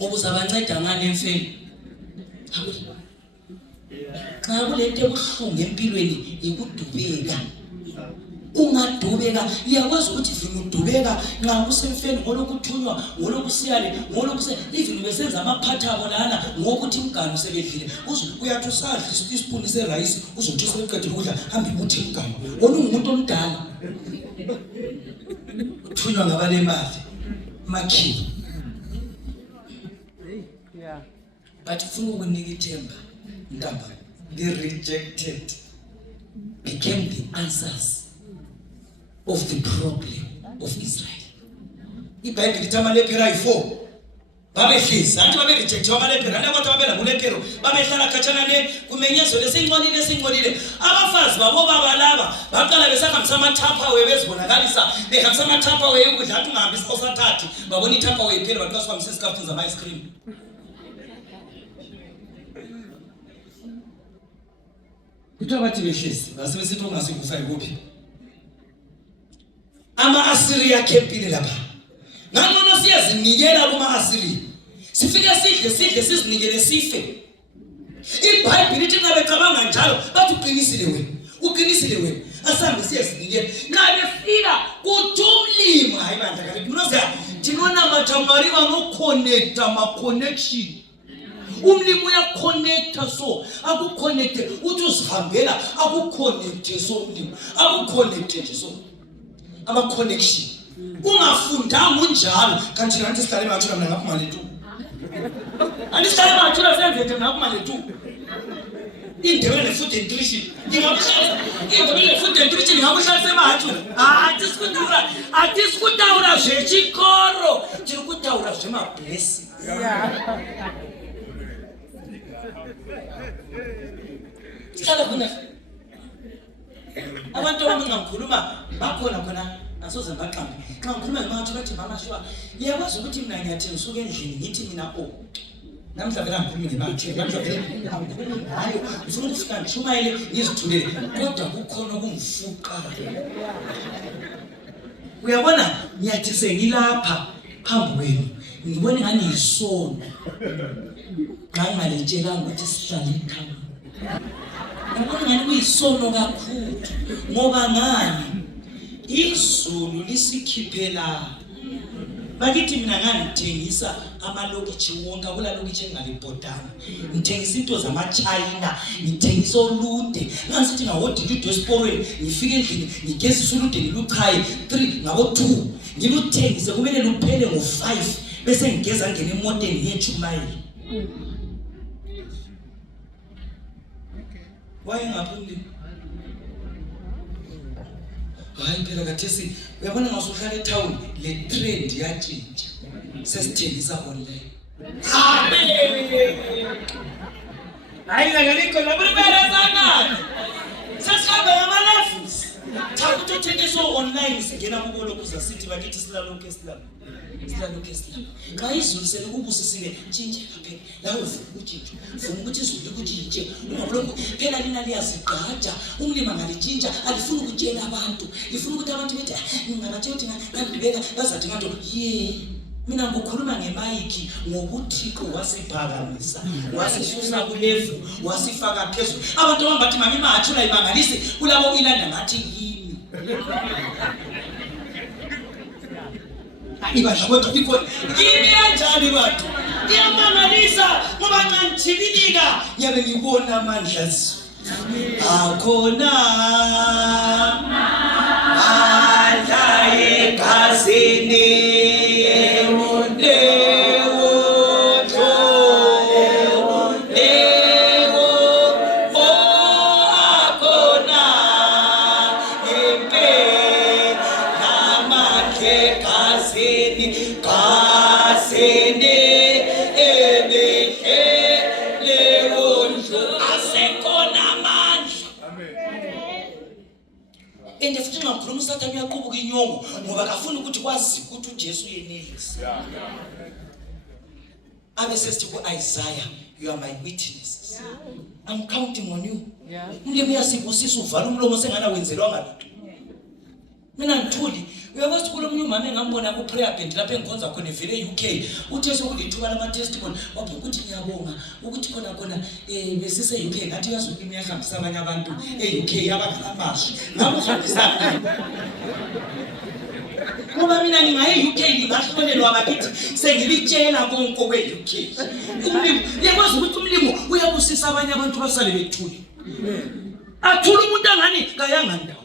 Ubuzabanceda ngani emfeni? Xa kulento ebuhlungu empilweni ikudubeka. Ungadubeka iyakwazi ukuthi vini udubeka nxa usemfeni ngolokuthunywa ngolokusiyale even besenza amaphathabo lana ngokuthi umganu sebedlile uyathi usadla isipuni serice uzothi seqedile ukudla hambe uthi umganu wona ungumuntu omdala uthunywa ngabalemali makhiwo. But ufuna ukunika ithemba ntamba. The rejected became the answers of the problem of Israel. iBhayibheli lithi amalephero ayi-4 babehlezi anti baberejectwa amalephero anti kodwa babelabulephero babehlala khatshana kumenyezelo singcolile. Abafazi babo baba laba baqala besahambisa amathaphawe bezibonakalisa behambisa amathaphawe ukudla athi ungahambisa osathathi babona ithaphawe iphela bathi basihambisa isikhaftini zama-ice cream. Kuthiwa bathi behlezi basebesithi ungasikufa ikuphi. Ama-Asiriya khempile lapha. Ngangcono siyazinikela kuma-Asiriya. Sifike sidle sizinikele sife. iBhayibheli lithi nxa becabanga njalo bathi uqinisile wena. Asambe siyazinikela. Nxa befika kuthi umlimi hayi bandla kanti mnoza thina mathambariba no-connecta ama-connection. Umlimi uyaconnecta so akuconnecte uthi uzihambela akuconnecte so umlimi akuconnecte nje so ama-connection. Ungafundanga unjalo kanti nanti sihlale emathula mina ngaphuma lethu. Andihlale emathula senze nje ngaphuma lethu. indebe ne-food and nutrition indebe ne-food and nutrition ngakuhlalise batho atisikudaura zvechikoro tiri kudaura zvemablessing. Sihlala khona abantu abangakhuluma bakhona khona asoze baqambe xa ngikhuluma ngabantu bathi mama shwa iyakwazi ukuthi mina ngiyathi ngisuke endlini ngithi mina namhla vele angikhulumi ngebathe namhla vele angikhulumi ngayo ngifuna ukufika ngishumayele ngizithulele kodwa kukhona okungifuqayo. Uyabona ngiyathi sengilapha phambi kwenu ngibona ngani yisono xa ngingaletshelanga ukuthi sihlale ekhaya. Ngibona ngani kuyisono kakhulu ngoba ngani izulu lisikhiphela. Bakithi mina ngangithengisa amalokitshi wonke akulalokitshi engalibhodana. Ngithengisa into zama-China, ngithengisa olude. Ngasithi ngawo-Dilido esiporweni ngifike endlini ngigezisa ulude ngiluchaye 3 ngabo-2 ngiluthengise kumele luphele ngo-5 bese ngigeza ngene emoteni ngiyejumayeli. Wayengaphumli. Hayi phela kathesi uyabona ngasuhlala etown le trend yatshintsha sesithengisa online. Hayi ngaliko labribera sana. Sesihamba ngama-levels. Cha ukuthengisa online singena kubolo kuza sithi bakithi silalokho esilapha. Xa izulu selikubusisile tshintshe phela lawo ufuna utshintshe ufuna ukuthi izulu likutshintshe ungabuloko phela lina liyazigqaja umlimi angalitshintsha alifuna ukutshela abantu lifuna ukuthi abantu bethi ngingabathe ukuthi ngandibeka bazathi ngathi mina ngokhuluma ngemayiki ngokuthixo wasiphakamisa wasisusa kulevu wasifaka phezulu abantu abambathi mama imathula ibangalisi kulabo ilanda ngathi yimi. Ibasha kwethu ikho yimi kanjani bathu iyamangalisa ngoba nxa ngithibilika ngiyabe ngibona amandla azo akhona amandla egazini Sathane uyaqhubuka inyongo ngoba akafuni ukuthi kwazi ukuthi uJesu uyenelisa. Abe sesithi ku-Isaiah, you are my witnesses. I'm counting on you. Umlimi uyasibusisa uvala umlomo sengana wenzelwanga lutho. Mina ngithuli uyakwazi kulo munye umama engambona ku prayer band lapha engikhonza khona evele UK uthe sokulithuba lama testimony wapho ukuthi ngiyabonga ukuthi khona besise UK ngathi uyazulimi yahambisa abanye abantu eUK abangalamashwi ngabo uhambisana ngoba mina ngingaye UK ngingahlolelwa bakithi sengilitshela konke kwe-UK. Umlimi uyakwazi ukuthi umlimi uyabusisa abanye abantu basale bethuli athula umuntu angani kayangandawo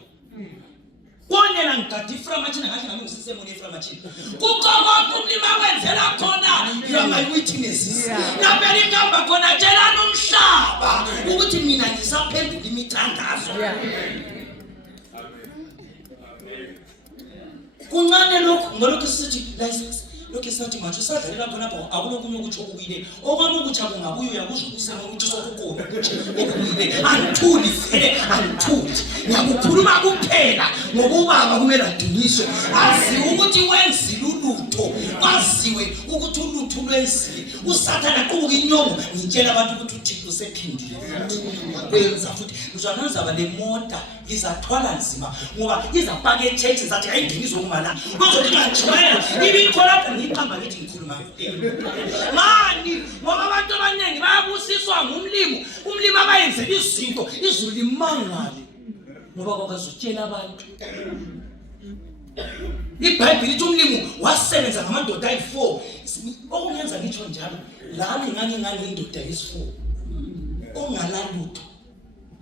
konela ngikade iframachina ngathi ngami ngisisemo neframachina kuqoqa umlimi akwenzela khona you are my witnesses lapha likamba khona tshelana umhlaba ukuthi mina ngisaphendula imithandazo. Kuncane lokho ngolokho sithi license lokho esathi manje usadlalela khona lapho akulokunye ukuthi okubile okwami ukuthi akungabuye uyakuzwa kusema ukuthi sokukhona okubile anthuli vele anthuli ngiyakukhuluma kuphela ngoba ubaba kumele adunyiswe aziwe ukuthi wenzile ulutho kwaziwe ukuthi ulutho lwenzile usathana aqhubuka inyongo ngitshela abantu ukuthi uThixo usephindile wenza futhi uzananza le mota izathwala nzima ngoba izapaka eChurch zathi ayingenizo kumala bazothi ngajwayela ibikhona ngiqamba ngithi ngikhuluma mani ngoba abantu abaningi bayabusiswa ngumlimo umlimo abayenze izinto izulu limangale ngoba kwakazotshela abantu. iBhayibheli lithi umlimo wasebenza ngamadoda ayi4 okungenza ngitsho njalo lami ngani indoda yesi4 ongalalutho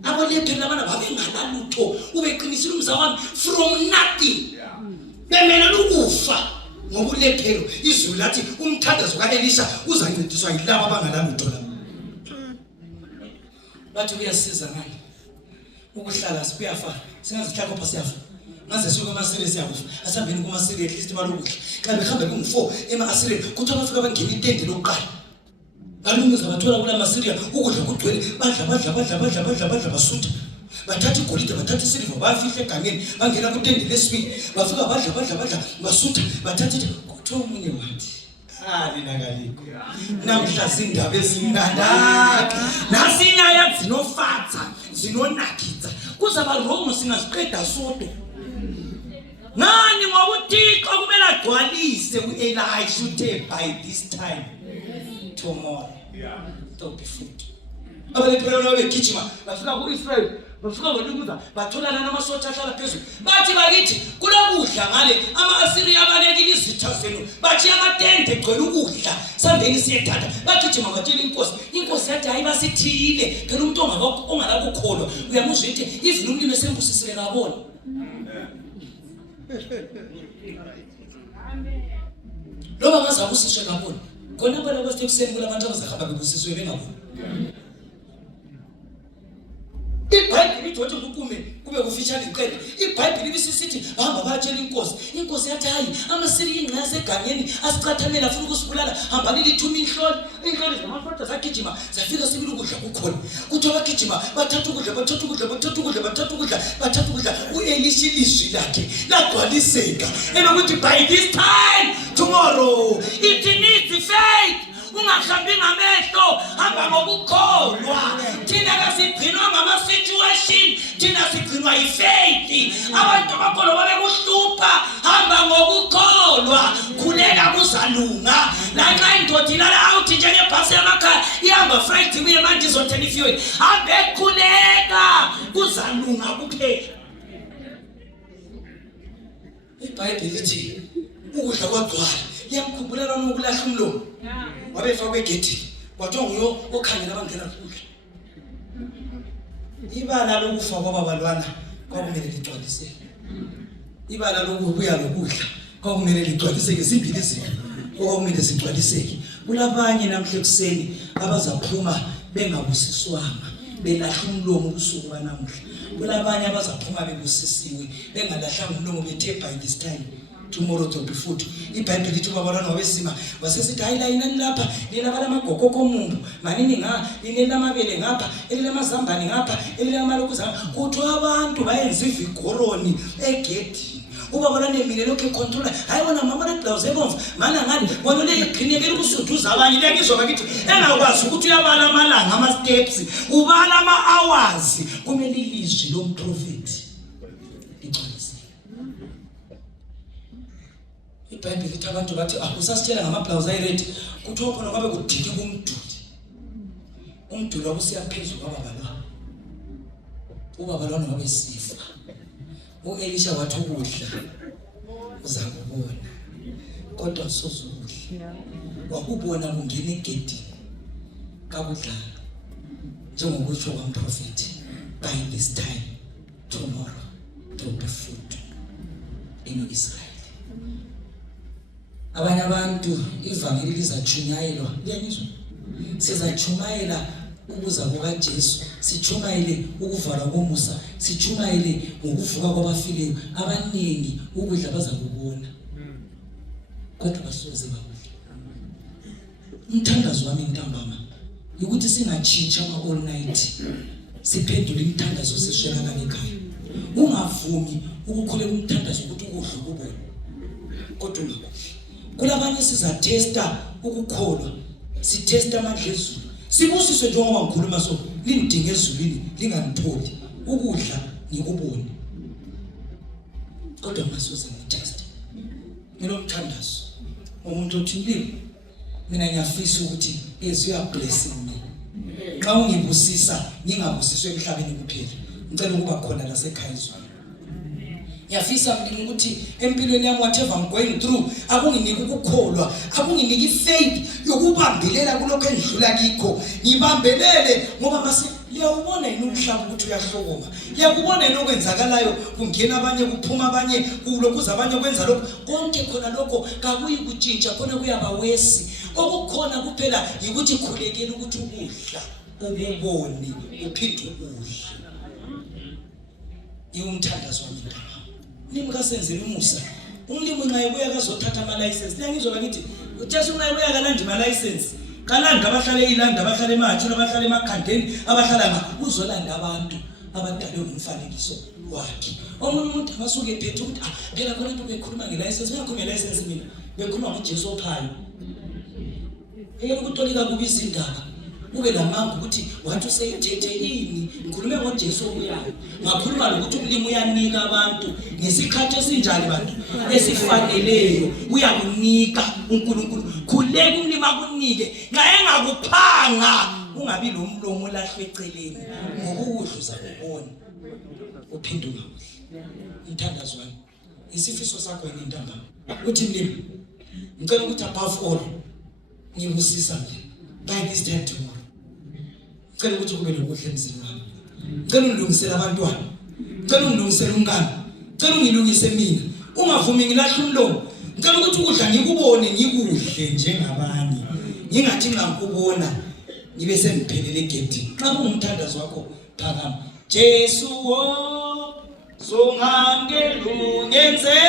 abolethe labana babengalalutho ubeqinisile umzawami from nothing bemela ukufa ngobulephero izulu lathi umthandazo kaElisha uzancediswa yilabo abangalalutho labo bathi kuyasiza ngani ukuhlala sikuyafa singazihlala kopha siyafa ngaze suka emasiriyeni siyakufa asambeni kumasiriya at least balokudla kanti behambe kungu4 ema-asiriyeni kuthi abafika bangena itende lokuqala balungiza bathola kula masiriya ukudla kugcwele badla basutha bathatha igolide bathatha isiliva bayafihla egangeni bangena kutende lesibili bafika badla basutha bathatha kuthiwa omunye wathi nina kaliko namhla zindaba ezimnandaki nasi inyaya zinofatha zinonakitsa kuzaba wrong singaziqeda sodo nani ngokuthixo kumele agcwalise u-Elisha uthe by this time tomorrow don't be fooled. Abalephela nawe begijima bafika ku-Israel bafika ngolunguza batholana namasotsha ahlala phezulu bathi bakithi kulokudla ngale ama-Asiriya abalekile izitha zenu bathi amatende egcwele ukudla sambeni siyethatha bagijima batshela inkosi yathi hayi basithile phela umuntu ongalakukholwa uyamuzwa ithi even umlimi esembusisile kabona. Loba ngazabusiswe kabona khona phela kwesitekuseni kulabantu abazahamba bebusiswe bengaboni. iBhayibheli lithi wathi ukume kube kufishane iqede. iBhayibheli ibisithi hamba batshela inkosi yathi hayi amasiriya ingqa yasegangeni asicathamela afuna ukusibulala hamba lilithuma inhloli zamasotsha zagijima zafika sibili ukudla kukhona kuthi abagijima bathatha ukudla u-Elisha ilizwi lakhe lagcwaliseka elokuthi by this time tomorrow it needs faith. Ungahambi ngamehlo hamba ngokukholwa. Thina kasigcinwa ngama-situation, thina sigcinwa yi-faith. Abantu abakholwa babekuhlupha hamba ngokukholwa khuleka kuzalunga. Lanxa indoda ilala out njengebhasi yamakhaya ihamba Friday ibuye manje izothela ifiyweni hambe khuleka kuzalunga kuphela. iBhayibheli lithi ukudla kwagcwala liyamkhumbula ukulahla umlomo wabefakwe egedini kwathiwa nguyo okhangela abangena kudla. Ibala lokufa kwababalwana kwakumele ligcwaliseke. Ibala lokubuya lokudla kwakumele ligcwaliseke. Zimbili izinto kwakumele zigcwaliseke. Kulabanye namhla ekuseni abazaphuma bengabusiswanga belahla umlomo ubusuku banamuhla. Kulabanye abazaphuma bebusisiwe bengalahlanga umlomo bethe by this time tomorrow to be food. iBhayibheli lithi babalwana wabesima wasesithi hayi la yinani lapha linabala amagoko komumbu manini nga linelamabele ngapha elilamazambane ngapha elilamalokuza kuthiwa abantu bayenza ivigoroni egedini. Ubabalwane mina lokho econtroller hayi wona mama le blouse ebomvu mana ngani wona le iqhinekela ukusuthuza abanye lekizwa bakithi engakwazi ukuthi uyabala amalanga ama-steps ubala ama-hours kumele ilizwi lomprofeti ligcwalise. iBhayibheli lithi abantu bathi usasitshela ngama-blouse ayi-red kuthiwa khona ngabe kudiki umduli wabusiya phezulu ubabalwana wabesifa. U-Elisha wathi ukudla uzakubona kodwa usuzukudla wakubona kungena egedini kakudlala njengokutsho kwamprofethi by this time tomorrow there will be food in Israel. Abanye abantu ivangeli lizachunyayelwa liyanyizwa sizachumayela ukuza kukaJesu sichumayele ukuvala komusa sichumayele ngokuvuka kwabafileyo abaningi ukudla bazakubona kodwa basoze bakudla. Umthandazo wami ntambama ukuthi singatshintsha all night siphendule imithandazo sishekana ekhaya. Ungavumi ukukholela umthandazo ukuthi ukudla kubone kodwa ungakudla. Kulabanye sizatesta ukukholwa sitesta amandla ezulu sibusiswe njengoba ngikhuluma so lindinge ezulwini linganitholi ukudla ngikubone kodwa ngasoze ngitesta. Ngilomthandazo umuntu othi mina ngiyafisa ukuthi uyabless mina xa ungibusisa ngingabusiswe emhlabeni kuphela ngicela ukuba khona la sekhaya izweni. Ngiyafisa mina ukuthi empilweni yami whatever I'm going through akunginike ukukholwa akunginike ifaith yokubambelela kulokho endlula kikho ngibambelele ngoba mase liyawubona yini umhlaba ukuthi uyahlokoma liyakubona yini okwenzakalayo kungena abanye kuphuma abanye kulokuza abanye kwenza lokho konke khona lokho kakuyi kutshintsha khona kuyaba wesi okukhona kuphela ukuthi khulekela ukuthi ukudla ububoni uphinde ubuhle. Ngiyumthandazo wami ndaba. Nimkasenzele umusa. Umlimi nxa ebuya kazothatha ama license. Ngizwa ngithi uJesu nxa ebuya kalanda ama license. Kalanda abahlala eIlanda, abahlala eMathula, abahlala eMakhandeni, abahlala ngapha uzolanda abantu abadalwe ngumfanekiso wakhe. Omunye umuntu abasuke ephethe ukuthi phela khona into bekhuluma ngelicense, bengakhuluma ngelicense mina. Bekhuluma ngoJesu ophayo. Ukutolika kubi izindaba. Ube lamanga ukuthi wathi useyithetheni ngikhulume ngoJesu obuyayo. Ngakhuluma ukuthi umlimi uyanika abantu ngesikhathi esinjani bantu esifaneleyo uyakunika uNkulunkulu. Khuleka umlimi akunike nxa engakuphanga ungabi lo mlomo lahlwe eceleni ngoba ukudluza kubona uphinduka kuhle. Mthandazo wami isifiso sakho yini ntamba uthi mlimi ngicela ukuthi above all ngibusisa nje by this time tomorrow ngicela ukuthi kube nokuhle emzini wami. Ngicela ungilungisele abantwana, ngicela ungilungisele umngane, ngicela ungilungise mina. Ungavumi ngilahle umlomo. Ngicela ukuthi ukudla ngikubone ngikuhle njengabanye. Ngingathi nxa ngikubona ngibe sengiphelele egedini. Xa kungumthandazo wakho phakama. Jesu wo songamngelungenze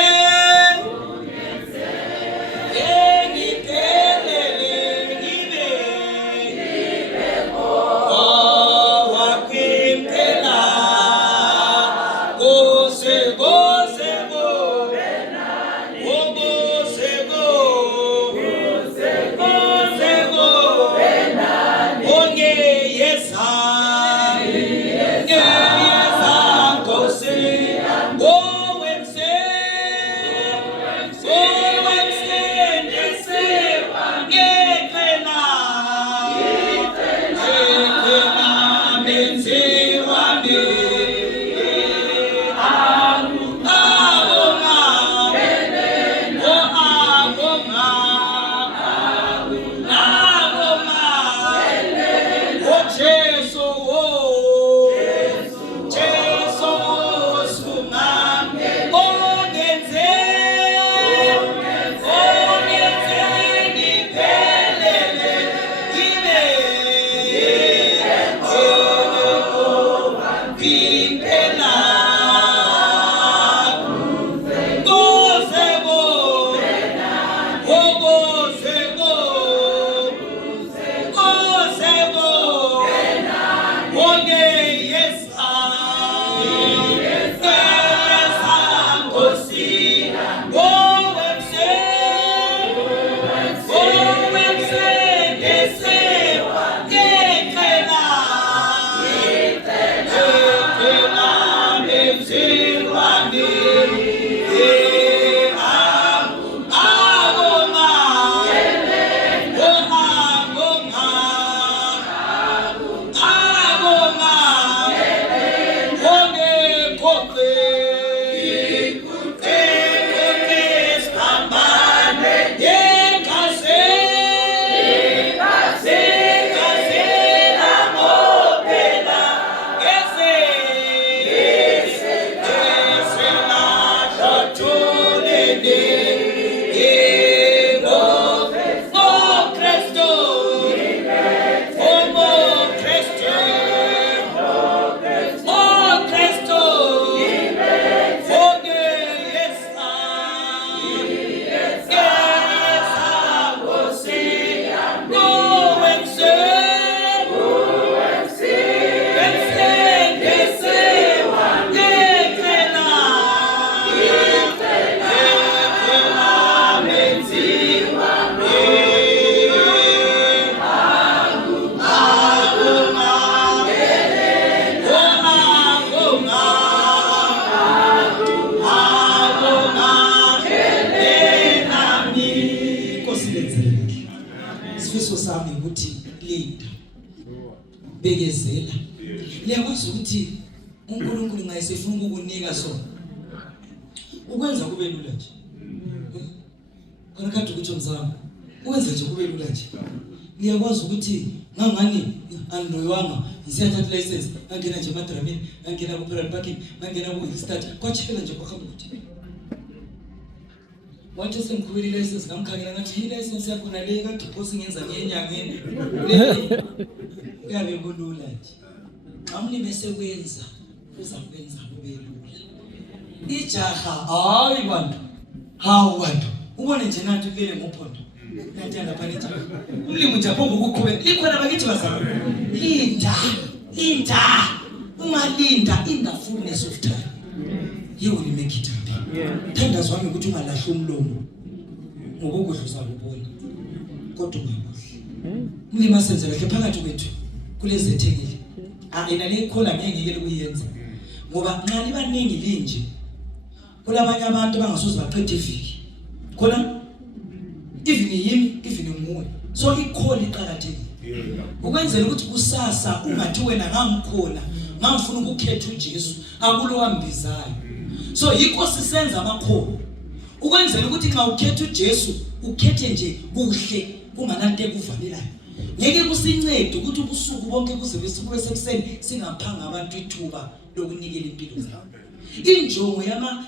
bekezela. Liyakwazi ukuthi uNkulunkulu nxa esefuna ukukunika sona ukwenza kube lula nje. Khona kade ukuthi umzamo ukwenza nje kube lula nje. Liyakwazi ukuthi ngangani angiloyanga ngisiyathatha license ngangena nje emadramini ngangena ku parallel parking ngangena ku start kwachela nje kwakhamba ukuthi wathi sengikhweli license ngamkhangela ngathi yi license yakho nale kade uphosi ngenza ngenyangeni kuyabe kulula nje xa umlimi esekwenza uzakwenza kube lula ijaha hayi bantu hawu bantu ubone nje nathi kulele ngophondo nathanda phanithi umlimi nje apho ngokuqhubeka likhona bakithi bazalwa linda ungalinda in the fullness of time you will make it happen thandazo wami ukuthi ungalahla umlomo ngokukudla uzakubona kodwa ungakudla umlimi asenzele kahle phakathi kwethu kulezethekile ina le ikhola ngeke ngikele kuyenza ngoba nxa libaningi linje kulabanye abantu bangasoze baqede iviki khona even yimi even nguwe so ikhona iqhakathekile ukwenzela ukuthi kusasa ungathi wena ngamkhona ngangifuna ukukhetha uJesu akulo wambizayo so yikho sisenza amakhono ukwenzela ukuthi xa ukhetha uJesu ukhethe nje kuhle kungananto ekuvalelayo ngeke kusincede ukuthi ubusuku bonke kuze besiku besekuseni singaphanga abantu ithuba lokunikela impilo zabo injongo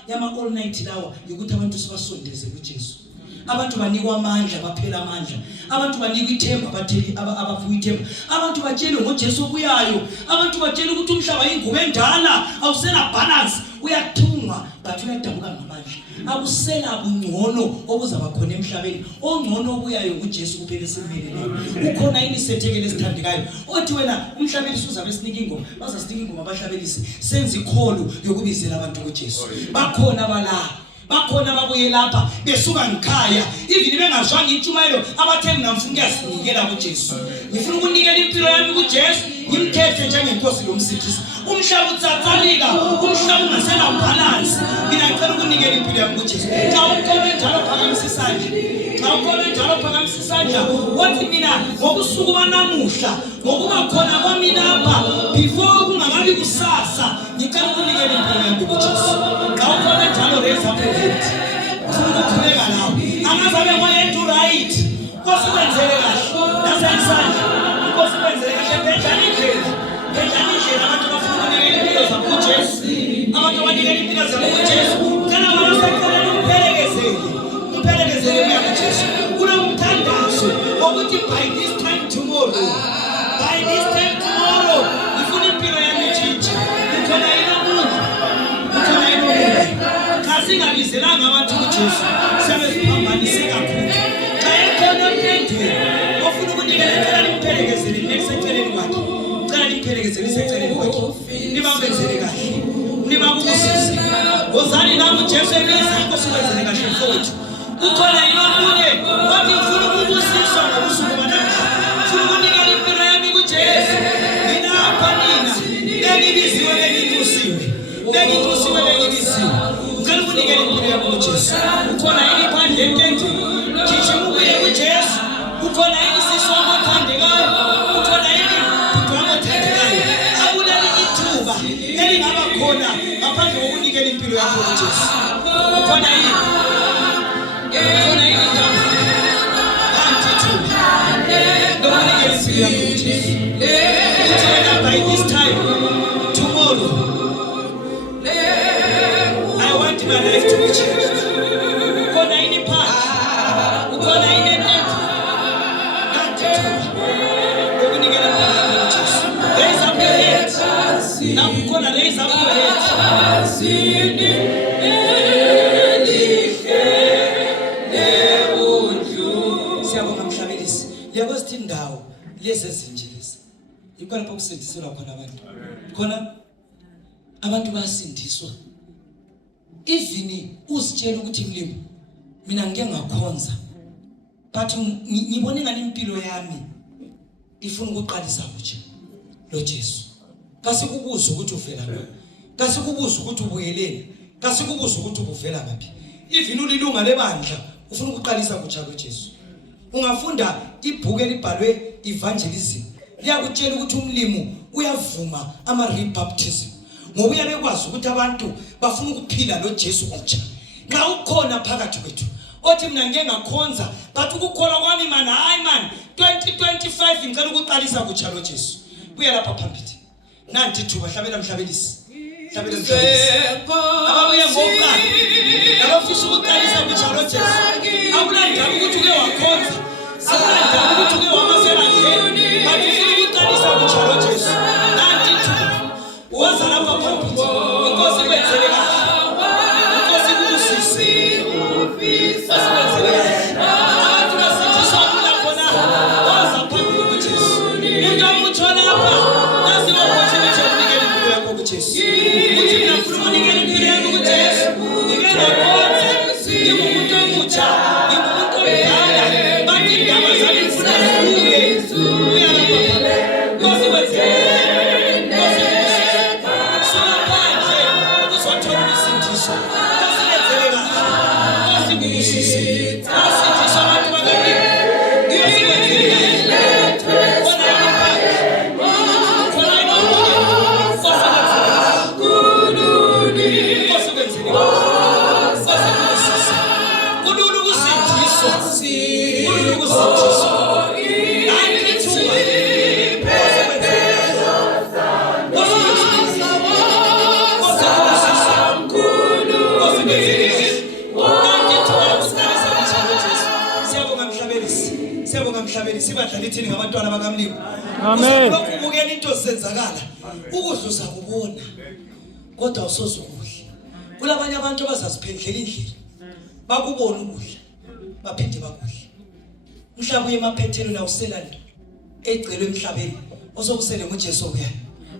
yama all night lawa ukuthi abantu sibasondeze kuJesu abantu banikwa amandla baphela amandla abantu banikwa ithemba abatheli abafuwa ithemba abantu batshele ngoJesu obuyayo abantu batshele ukuthi umhlaba ingube endala awusela balance uyathunga but uyadabuka ngamandla akusela bungcono obuzaba khona emhlabeni ongcono obuyayo kuJesu kuphela simelele ukhona yini sethekele sithandekayo othi wena umhlabeni uzabe sinika ingoma bazasinika ingoma abahlabelisi senza ikholo yokubizela abantu kuJesu bakhona bakhona babuye lapha besuka ngikhaya even bengazwanga intshumayelo abathe mina ngifuna ukuyasinikela kuJesu ngifuna ukunikela impilo yami kuJesu ngimkhethe njengenkosi lomsindisi umhlaba utsatsalika umhlaba ungasela balance mina ngicela ukunikela impilo yami kuJesu xa ukhona njalo phakamisa isandla xa ukhona njalo phakamisa isandla wathi mina ngobusuku banamuhla ngokuba khona kwami lapha before kungakabi kusasa ngicela ukunikela impilo yami kuJesu xa ukhona njalo raise up your hand ufuna ukukhuleka lawo angazabe ngoyedwa right Nkosi kwenzele kahle nasensandla Nkosi kwenzele kahle bendlani indlela abantu bafuna ukunikela impilo zabo kuJesu abantu abanikela impilo zabo kuJesu kana basekhona umpelekezele kuya kuJesu kunomthandazo ukuthi by this time tomorrow ngifuna impilo yami itshintshe ukhona inomuntu kasingabizelanga abantu kuJesu sebeziphambanise kakhulu xa ekhona umphendwe ofuna ukunikela limpelekezele neseceleni kwakhe cela limpelekezele iseceleni kwakhe nibambenzele kahle nibabusise wozani nami uJesu ebiza Nkosi kwenzele kahle mfowethu ukhona inomunye wathi ngifuna ukubusiswa ngobusuku banamhla ngifuna ukunikela impilo yami kuJesu ngilapha nina bengibiziwe ngicela ukunikela impilo yami kuJesu ukhona yini phandle entendeni gijima ubuye kuJesu ukhona yini sisi othandekayo ukhona yini udwana othandekayo akuleli ithuba elingaba khona ngaphandle kokunikela impilo yakho kuJesu ukhona yini by this time tomorrow I want my life to be changed. Ukhona yini phandle ukhona yini entendeni ukunikela impilo kuJesu raise up your head now ukhona raise up your head siyabonga mhlabelisi liyakwazi ukuthi indawo lezi ezinjilisi yikho lapho kusindiselwa khona abantu bayasindiswa even uzitshela ukuthi mlimi mina ngike ngakhonza but ngibone ngani impilo yami ifuna ukuqalisa kutshe lo Jesu kasikubuza ukuthi uvela ngaphi kasikubuza ukuthi ubuyeleni kasikubuza ukuthi ubuvela ngaphi even ulilunga lebandla ufuna ukuqalisa kutsha kuJesu ungafunda ibhuku elibhalwe evangelism liyakutshela ukuthi umlimi uyavuma ama rebaptism ngoba uyabekwazi ukuthi abantu bafuna ukuphila noJesu kutsha nxa ukhona phakathi kwethu othi mina ngeke ngakhonza but ukukholwa kwami man hayi man 2025 ngicela ukuqalisa kutsha noJesu buya lapha phambili nanti thuba hlabela mhlabelisi hlabele mhlabelisi ababuye ngokuqala abafisa ukuqalisa ubutshalo Jesu akulandaba ukuthi uke wakhonza akulandaba ukuthi uke wamaselangeni bathi ufuna ukuqalisa ubutshalo Jesu nanti thuba waza lapha phambili inkosi kwenzele kahle inkosi kubusise asikwenzele kahle abantu basithiswa khona waza phambili kuJesu into amutsho lapha naziwa ukuthi nje unikele impilo yakho kuJesu uthi mina ngifuna unikele impilo yakho kuJesu ngikele konke ngimuntu omutsha ngimuntu omdala bathi indaba zami ngifuna zibuke uyalapha inkosi kwenzele sibadlalithini ngabantwana bakaMlimu. Amen. Ukubukela into senzakala ukudluza kubona kodwa usozukudla. Kulabanye abantu abazaziphendlela indlela bakubona ukudla baphinde bakudla. Umhlaba uyemaphethelo la uselando egcwele emhlabeni osokusele ngoJesu okuya.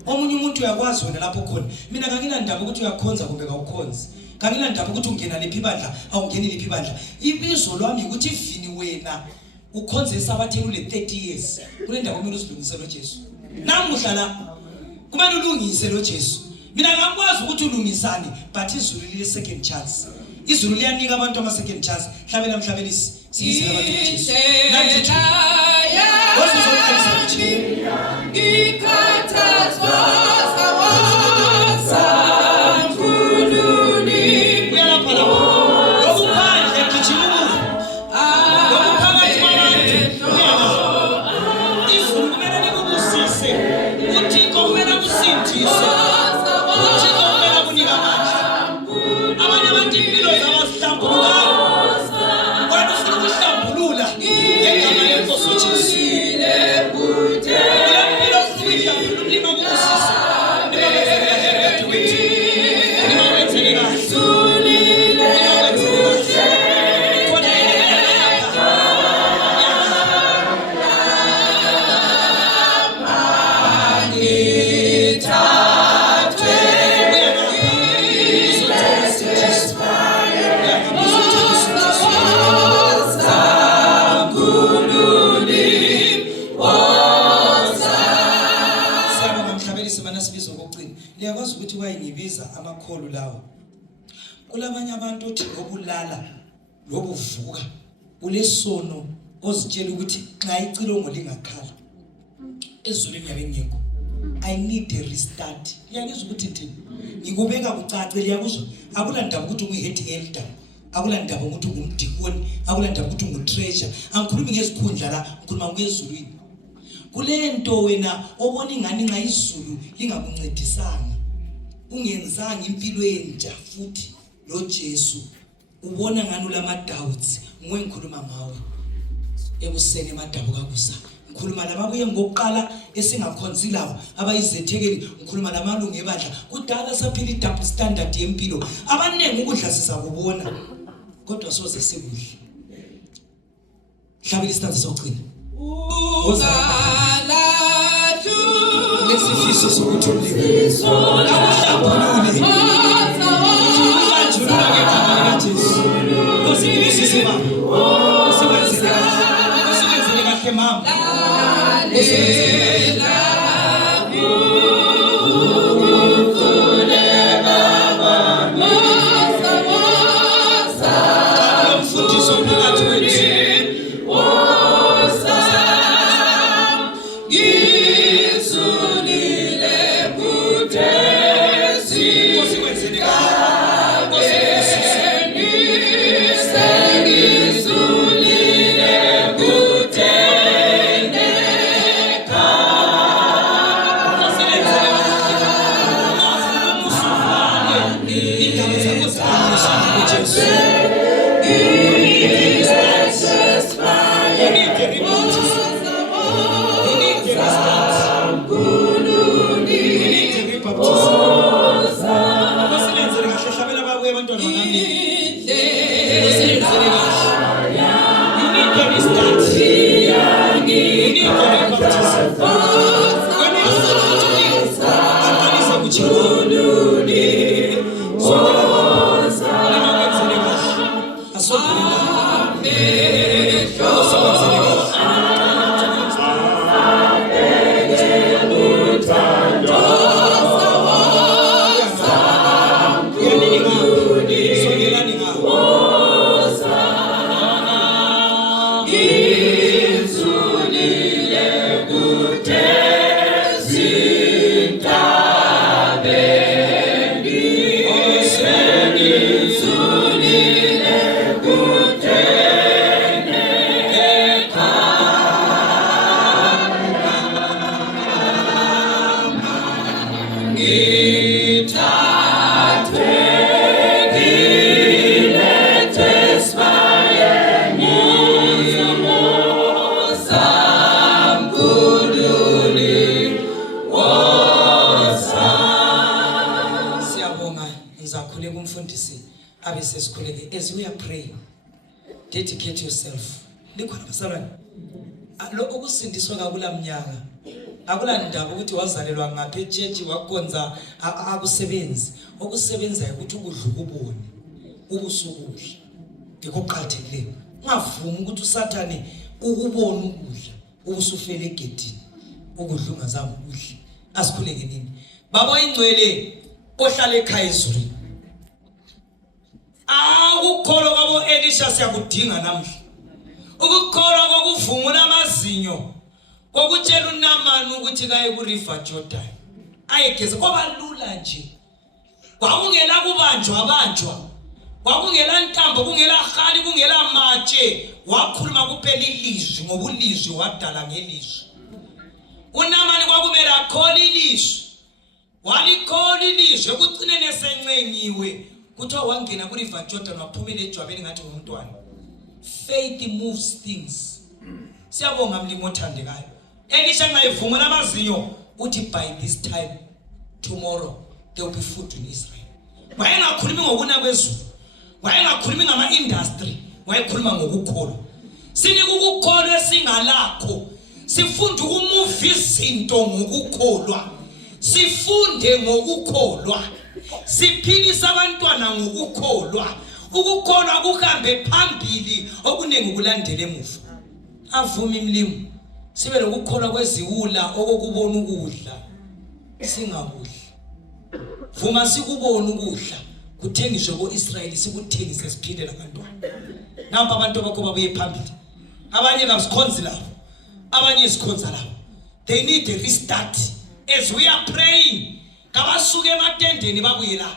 Omunye umuntu uyakwazi wena lapho khona. Mina kangilandaba ukuthi uyakhonza kumbe kawukhonzi. Kangilandaba ukuthi ungena lephi ibandla awungeni lephi ibandla. Ibizo lwami ukuthi ivini wena ukhonze esabatheni ule 30 years kule ndawo kumele uzilungise lo Jesu namuhla la kumele ulungise lo Jesu mina ngakwazi ukuthi ulungisane but izulu lile second chance izulu liyanika abantu ama second chance hlabela mhlabelisi siyisela abantu uJesu nanti wasizoqalisa ukuthi ngikhathazwa sawaza mkhululi uyalapha la lokuphandle gijima liyakwazi ukuthi wayengibiza amakhulu lawo kulabanye abantu othi ngokulala lokuvuka ulesono ozitshela ukuthi xa icilongo lingakhala ezulwini yabe ngekho I need a restart liyakuzwa ukuthi thina ngikubeka kucace liyakuzwa akulandaba ukuthi unguhead elder akulandaba ukuthi ungumdikoni akulandaba ukuthi ungutreasure angikhulumi ngezikhundla la ngikhuluma ngezulwini kule nto wena obona ingani nxa izulu lingakuncedisanga ungenzanga impilo entsha futhi lo Jesu ubona ngani ulama doubts ngwe ngikhuluma ngawe ekuseni emadabu kakusa ngikhuluma lababuye ngokuqala esingakhonzi lawo abayizethekeli ngikhuluma lamalungu ebandla kudala saphila double standard yempilo abanengi ukudla sizakubona kodwa soze sikudle hlabela istanza sokugcina lesifiso sokuthi umlilo akuhlambulule ukanjulula ngegama likaJesu kosibisise baba usikwenzele kahle mama As we are praying, dedicate yourself. Likhona basalwane. Lo ukusindiswa kakula mnyaka. Akula ndaba ukuthi wazalelwa ngapha echechi wakonza akusebenzi. Okusebenzayo ukuthi ukudla ukubone. Ubusukudla. Ngikoqhathekile. Ungavumi ukuthi uSathane ukubona ukudla. Ubusufele egedini. Ukudla ungazange ukudla. Asikhuleke nini? Baba ingcwele ohlala ekhaya ezulwini. Ukukholwa kwabo Elisha siyakudinga namhla. Ukukholwa kokuvungula amazinyo kokutshela uNamani ukuthi kaye ku River Jordan. Ayigeze kwabalula nje. Kwakungela kubanjwa. Kwakungela ntambo, kungela khali, kungela matshe. Wakhuluma kuphela ilizwi ngoba ulizwi wadala ngelizwi. uNamani kwakumele akhola ilizwi. Walikhola ilizwi ekucinene sencengiwe. Kuthiwa wangena ku River Jordan waphumela ejwabeni ngathi ngumntwana. Faith moves things. Siyabonga mlimi othandekayo. Elisha ngayivungula amazinyo uthi by this time tomorrow there will be food in Israel. Wayengakhulumi ngokuna kwezulu. Wayengakhulumi ngama industry. Wayekhuluma ngokukholwa. Sini ukukholwa esingalakho. Sifunde ukumove izinto ngokukholwa. Sifunde ngokukholwa. Siphilisa abantwana ngokukholwa. Ukukholwa kuhambe phambili okunenge ukulandela emuva. Avumi imlimo. Sibe lokukholwa kweziwula okukubona ukudla. Singakudla. Vuma sikubona ukudla. Kuthengiswe ko-Israel sikuthengise siphile labantwana. Nampa abantu bakho babuye phambili. Abanye kazikhonzi labo. Abanye sikhonza labo. They need a restart. As we are praying, kabasuke ematendeni babuye la.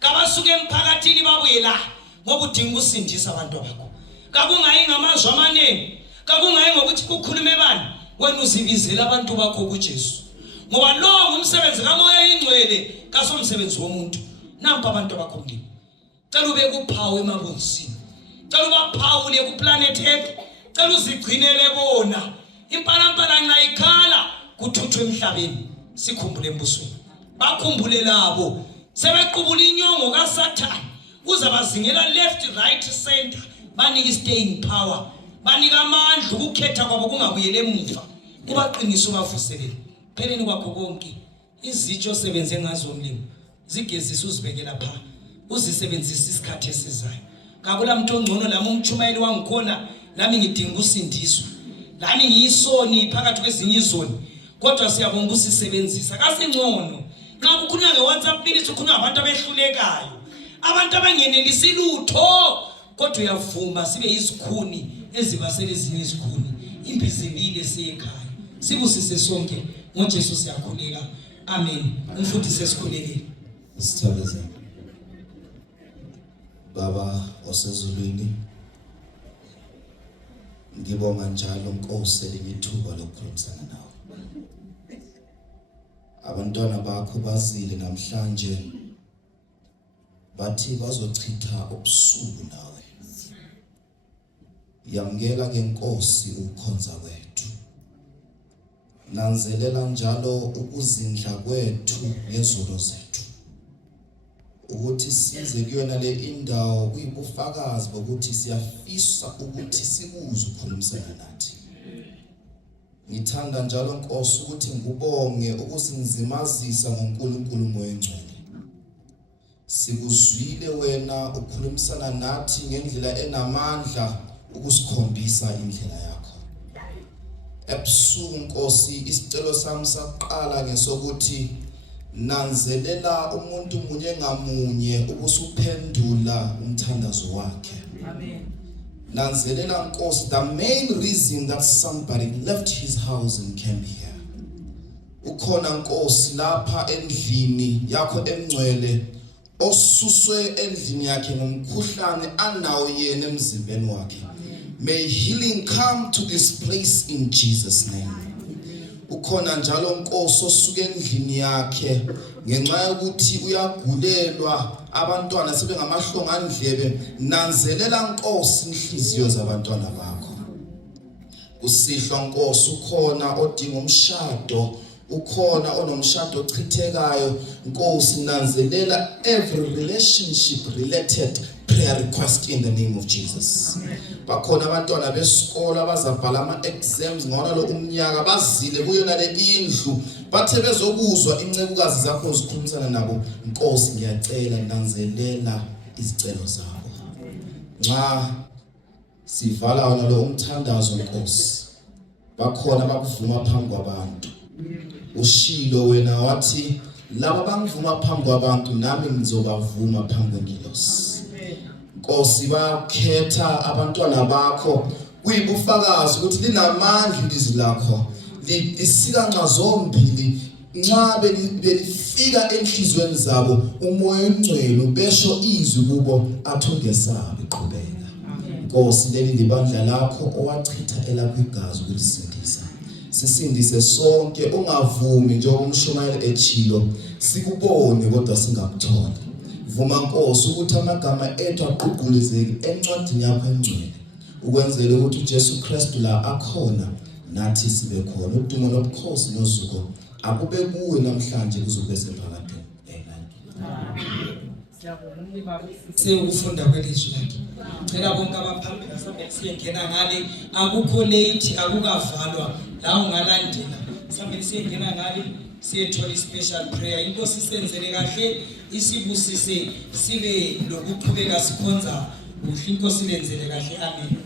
Kabasuke emphakathini babuye la. Ngoba udinga usindisa abantu bakho. Kakungayi ngamazwi amanene. Kakungayi ngokuthi kukhulume bani. Wena uzibizela abantu bakho kuJesu. Ngoba lo ngumsebenzi kaMoya Ingcwele kasomsebenzi womuntu. Nampa abantu bakho ngini. Cela ube kuphawu emabonsini. Cela ubaphawule ku planet Earth. Cela uzigcinele bona. Impalampala nxa ikhala kuthuthwe emhlabeni. Sikhumbule embusweni. Bakhumbule labo. Sebequbula inyongo kaSathane. Uzabazingela left, right, center. Banika staying power. Banika amandla ukukhetha kwabo kungabuyele emuva. Kubaqinisa ubavuselele. Pheleni kwakho konke. Izitsho sebenze ngazo umlimo. Zigezisa uzibekela pha. Uzisebenzisa isikhathi esizayo. Kakula muntu ongcono lami umchumayeli wangikhona nami ngidinga usindiswa. Lani ngiyisoni phakathi kwezinye izoni. Kodwa siyabonga usisebenzisa. Kasingcono. Nxa kukhulunywa ngeWhatsApp ministry kukhulunywa abantu abehlulekayo. Abantu abangenelisi lutho. Kodwa uyavuma sibe izikhuni ezibasele ezinye izikhuni. Imbizibile siyekhaya. Sibusise sonke ngoJesu siyakhuleka. Amen. Umfuthi sesikhulekile. Sithokoze. Baba osezulwini. Ngibonga njalo Nkosi elithuba lokukhulumisana nawe. Abantwana bakho bazile namhlanje bathi bazochitha ubusuku nawe. Yamkela ke Nkosi ukukhonza kwethu. Nanzelela njalo ukuzindla kwethu ngezolo zethu. Ukuthi size kuyona le indawo kuyibufakazi bokuthi siyafisa ukuthi sikuzwe ukukhulumisana nathi. Ngithanda njalo Nkosi ukuthi ngubonge ukuzingizimazisa ngoNkulunkulu Moya Engcwele. Sikuzwile wena ukukhulumisana nathi ngendlela enamandla ukusikhombisa indlela yakho. Ebusuku Nkosi isicelo sami saqala ngesokuthi nanzelela umuntu munye ngamunye ubusuphendula umthandazo wakhe. Amen. Nanzelela Nkosi the main reason that somebody left his house and came here. Ukhona Nkosi lapha endlini yakho engcwele osuswe endlini yakhe ngomkhuhlane anawo yena emzimbeni wakhe. May healing come to this place in Jesus' name. ukhona njalo Nkosi osuke endlini yakhe ngenxa yokuthi uyagulelwa abantwana sebengamahlongandlebe nanzelela Nkosi inhliziyo zabantwana bakho usihlwa Nkosi ukhona odinga umshado ukhona onomshado ochithekayo Nkosi nanzelela every relationship related prayer request in the name of Jesus bakhona abantwana besikole abazabhala ama-exams ngona lo umnyaka bazile kuyona le indlu bathe bezokuzwa incekukazi zakho zikhulumisana nabo Nkosi ngiyacela nanzelela izicelo zabo nxa sivala wona lo umthandazo Nkosi bakhona bakuvuma phambi kwabantu ushilo wena wathi laba bangivuma phambi kwabantu nami ngizobavuma phambi kwengilosi Nkosi bakhetha abantwana bakho kuyibufakazi ukuthi linamandla ilizwi lakho lisika nxa zombili nxa belifika enhlizweni zabo umoya omngcwele besho izwi kubo athungesabe iqhubeka Nkosi leli libandla lakho owachitha elakho igazi ukulisindisa sisindise sonke ungavumi njengoba umshumayeli echilo sikubone kodwa singakutholi vuma Nkosi ukuthi amagama ethu aququlezeke encwadini yakho engcwele ukwenzela ukuthi uJesu Kristu la akhona nathi sibe khona udumo nobukhosi nozuko akube kuwe namhlanje kuzobe sephakade Siyokufunda kwelizwi lakhe. Ngicela bonke abaphambili mhlawumbe siyengena ngale akukho late akukavalwa la ungalandela. Mhlawumbe siyengena ngale siyethola special prayer. Inkosi isenzele kahle isibusise sibe lokuqhubeka sikhonza. Inkosi ilenzele kahle amen.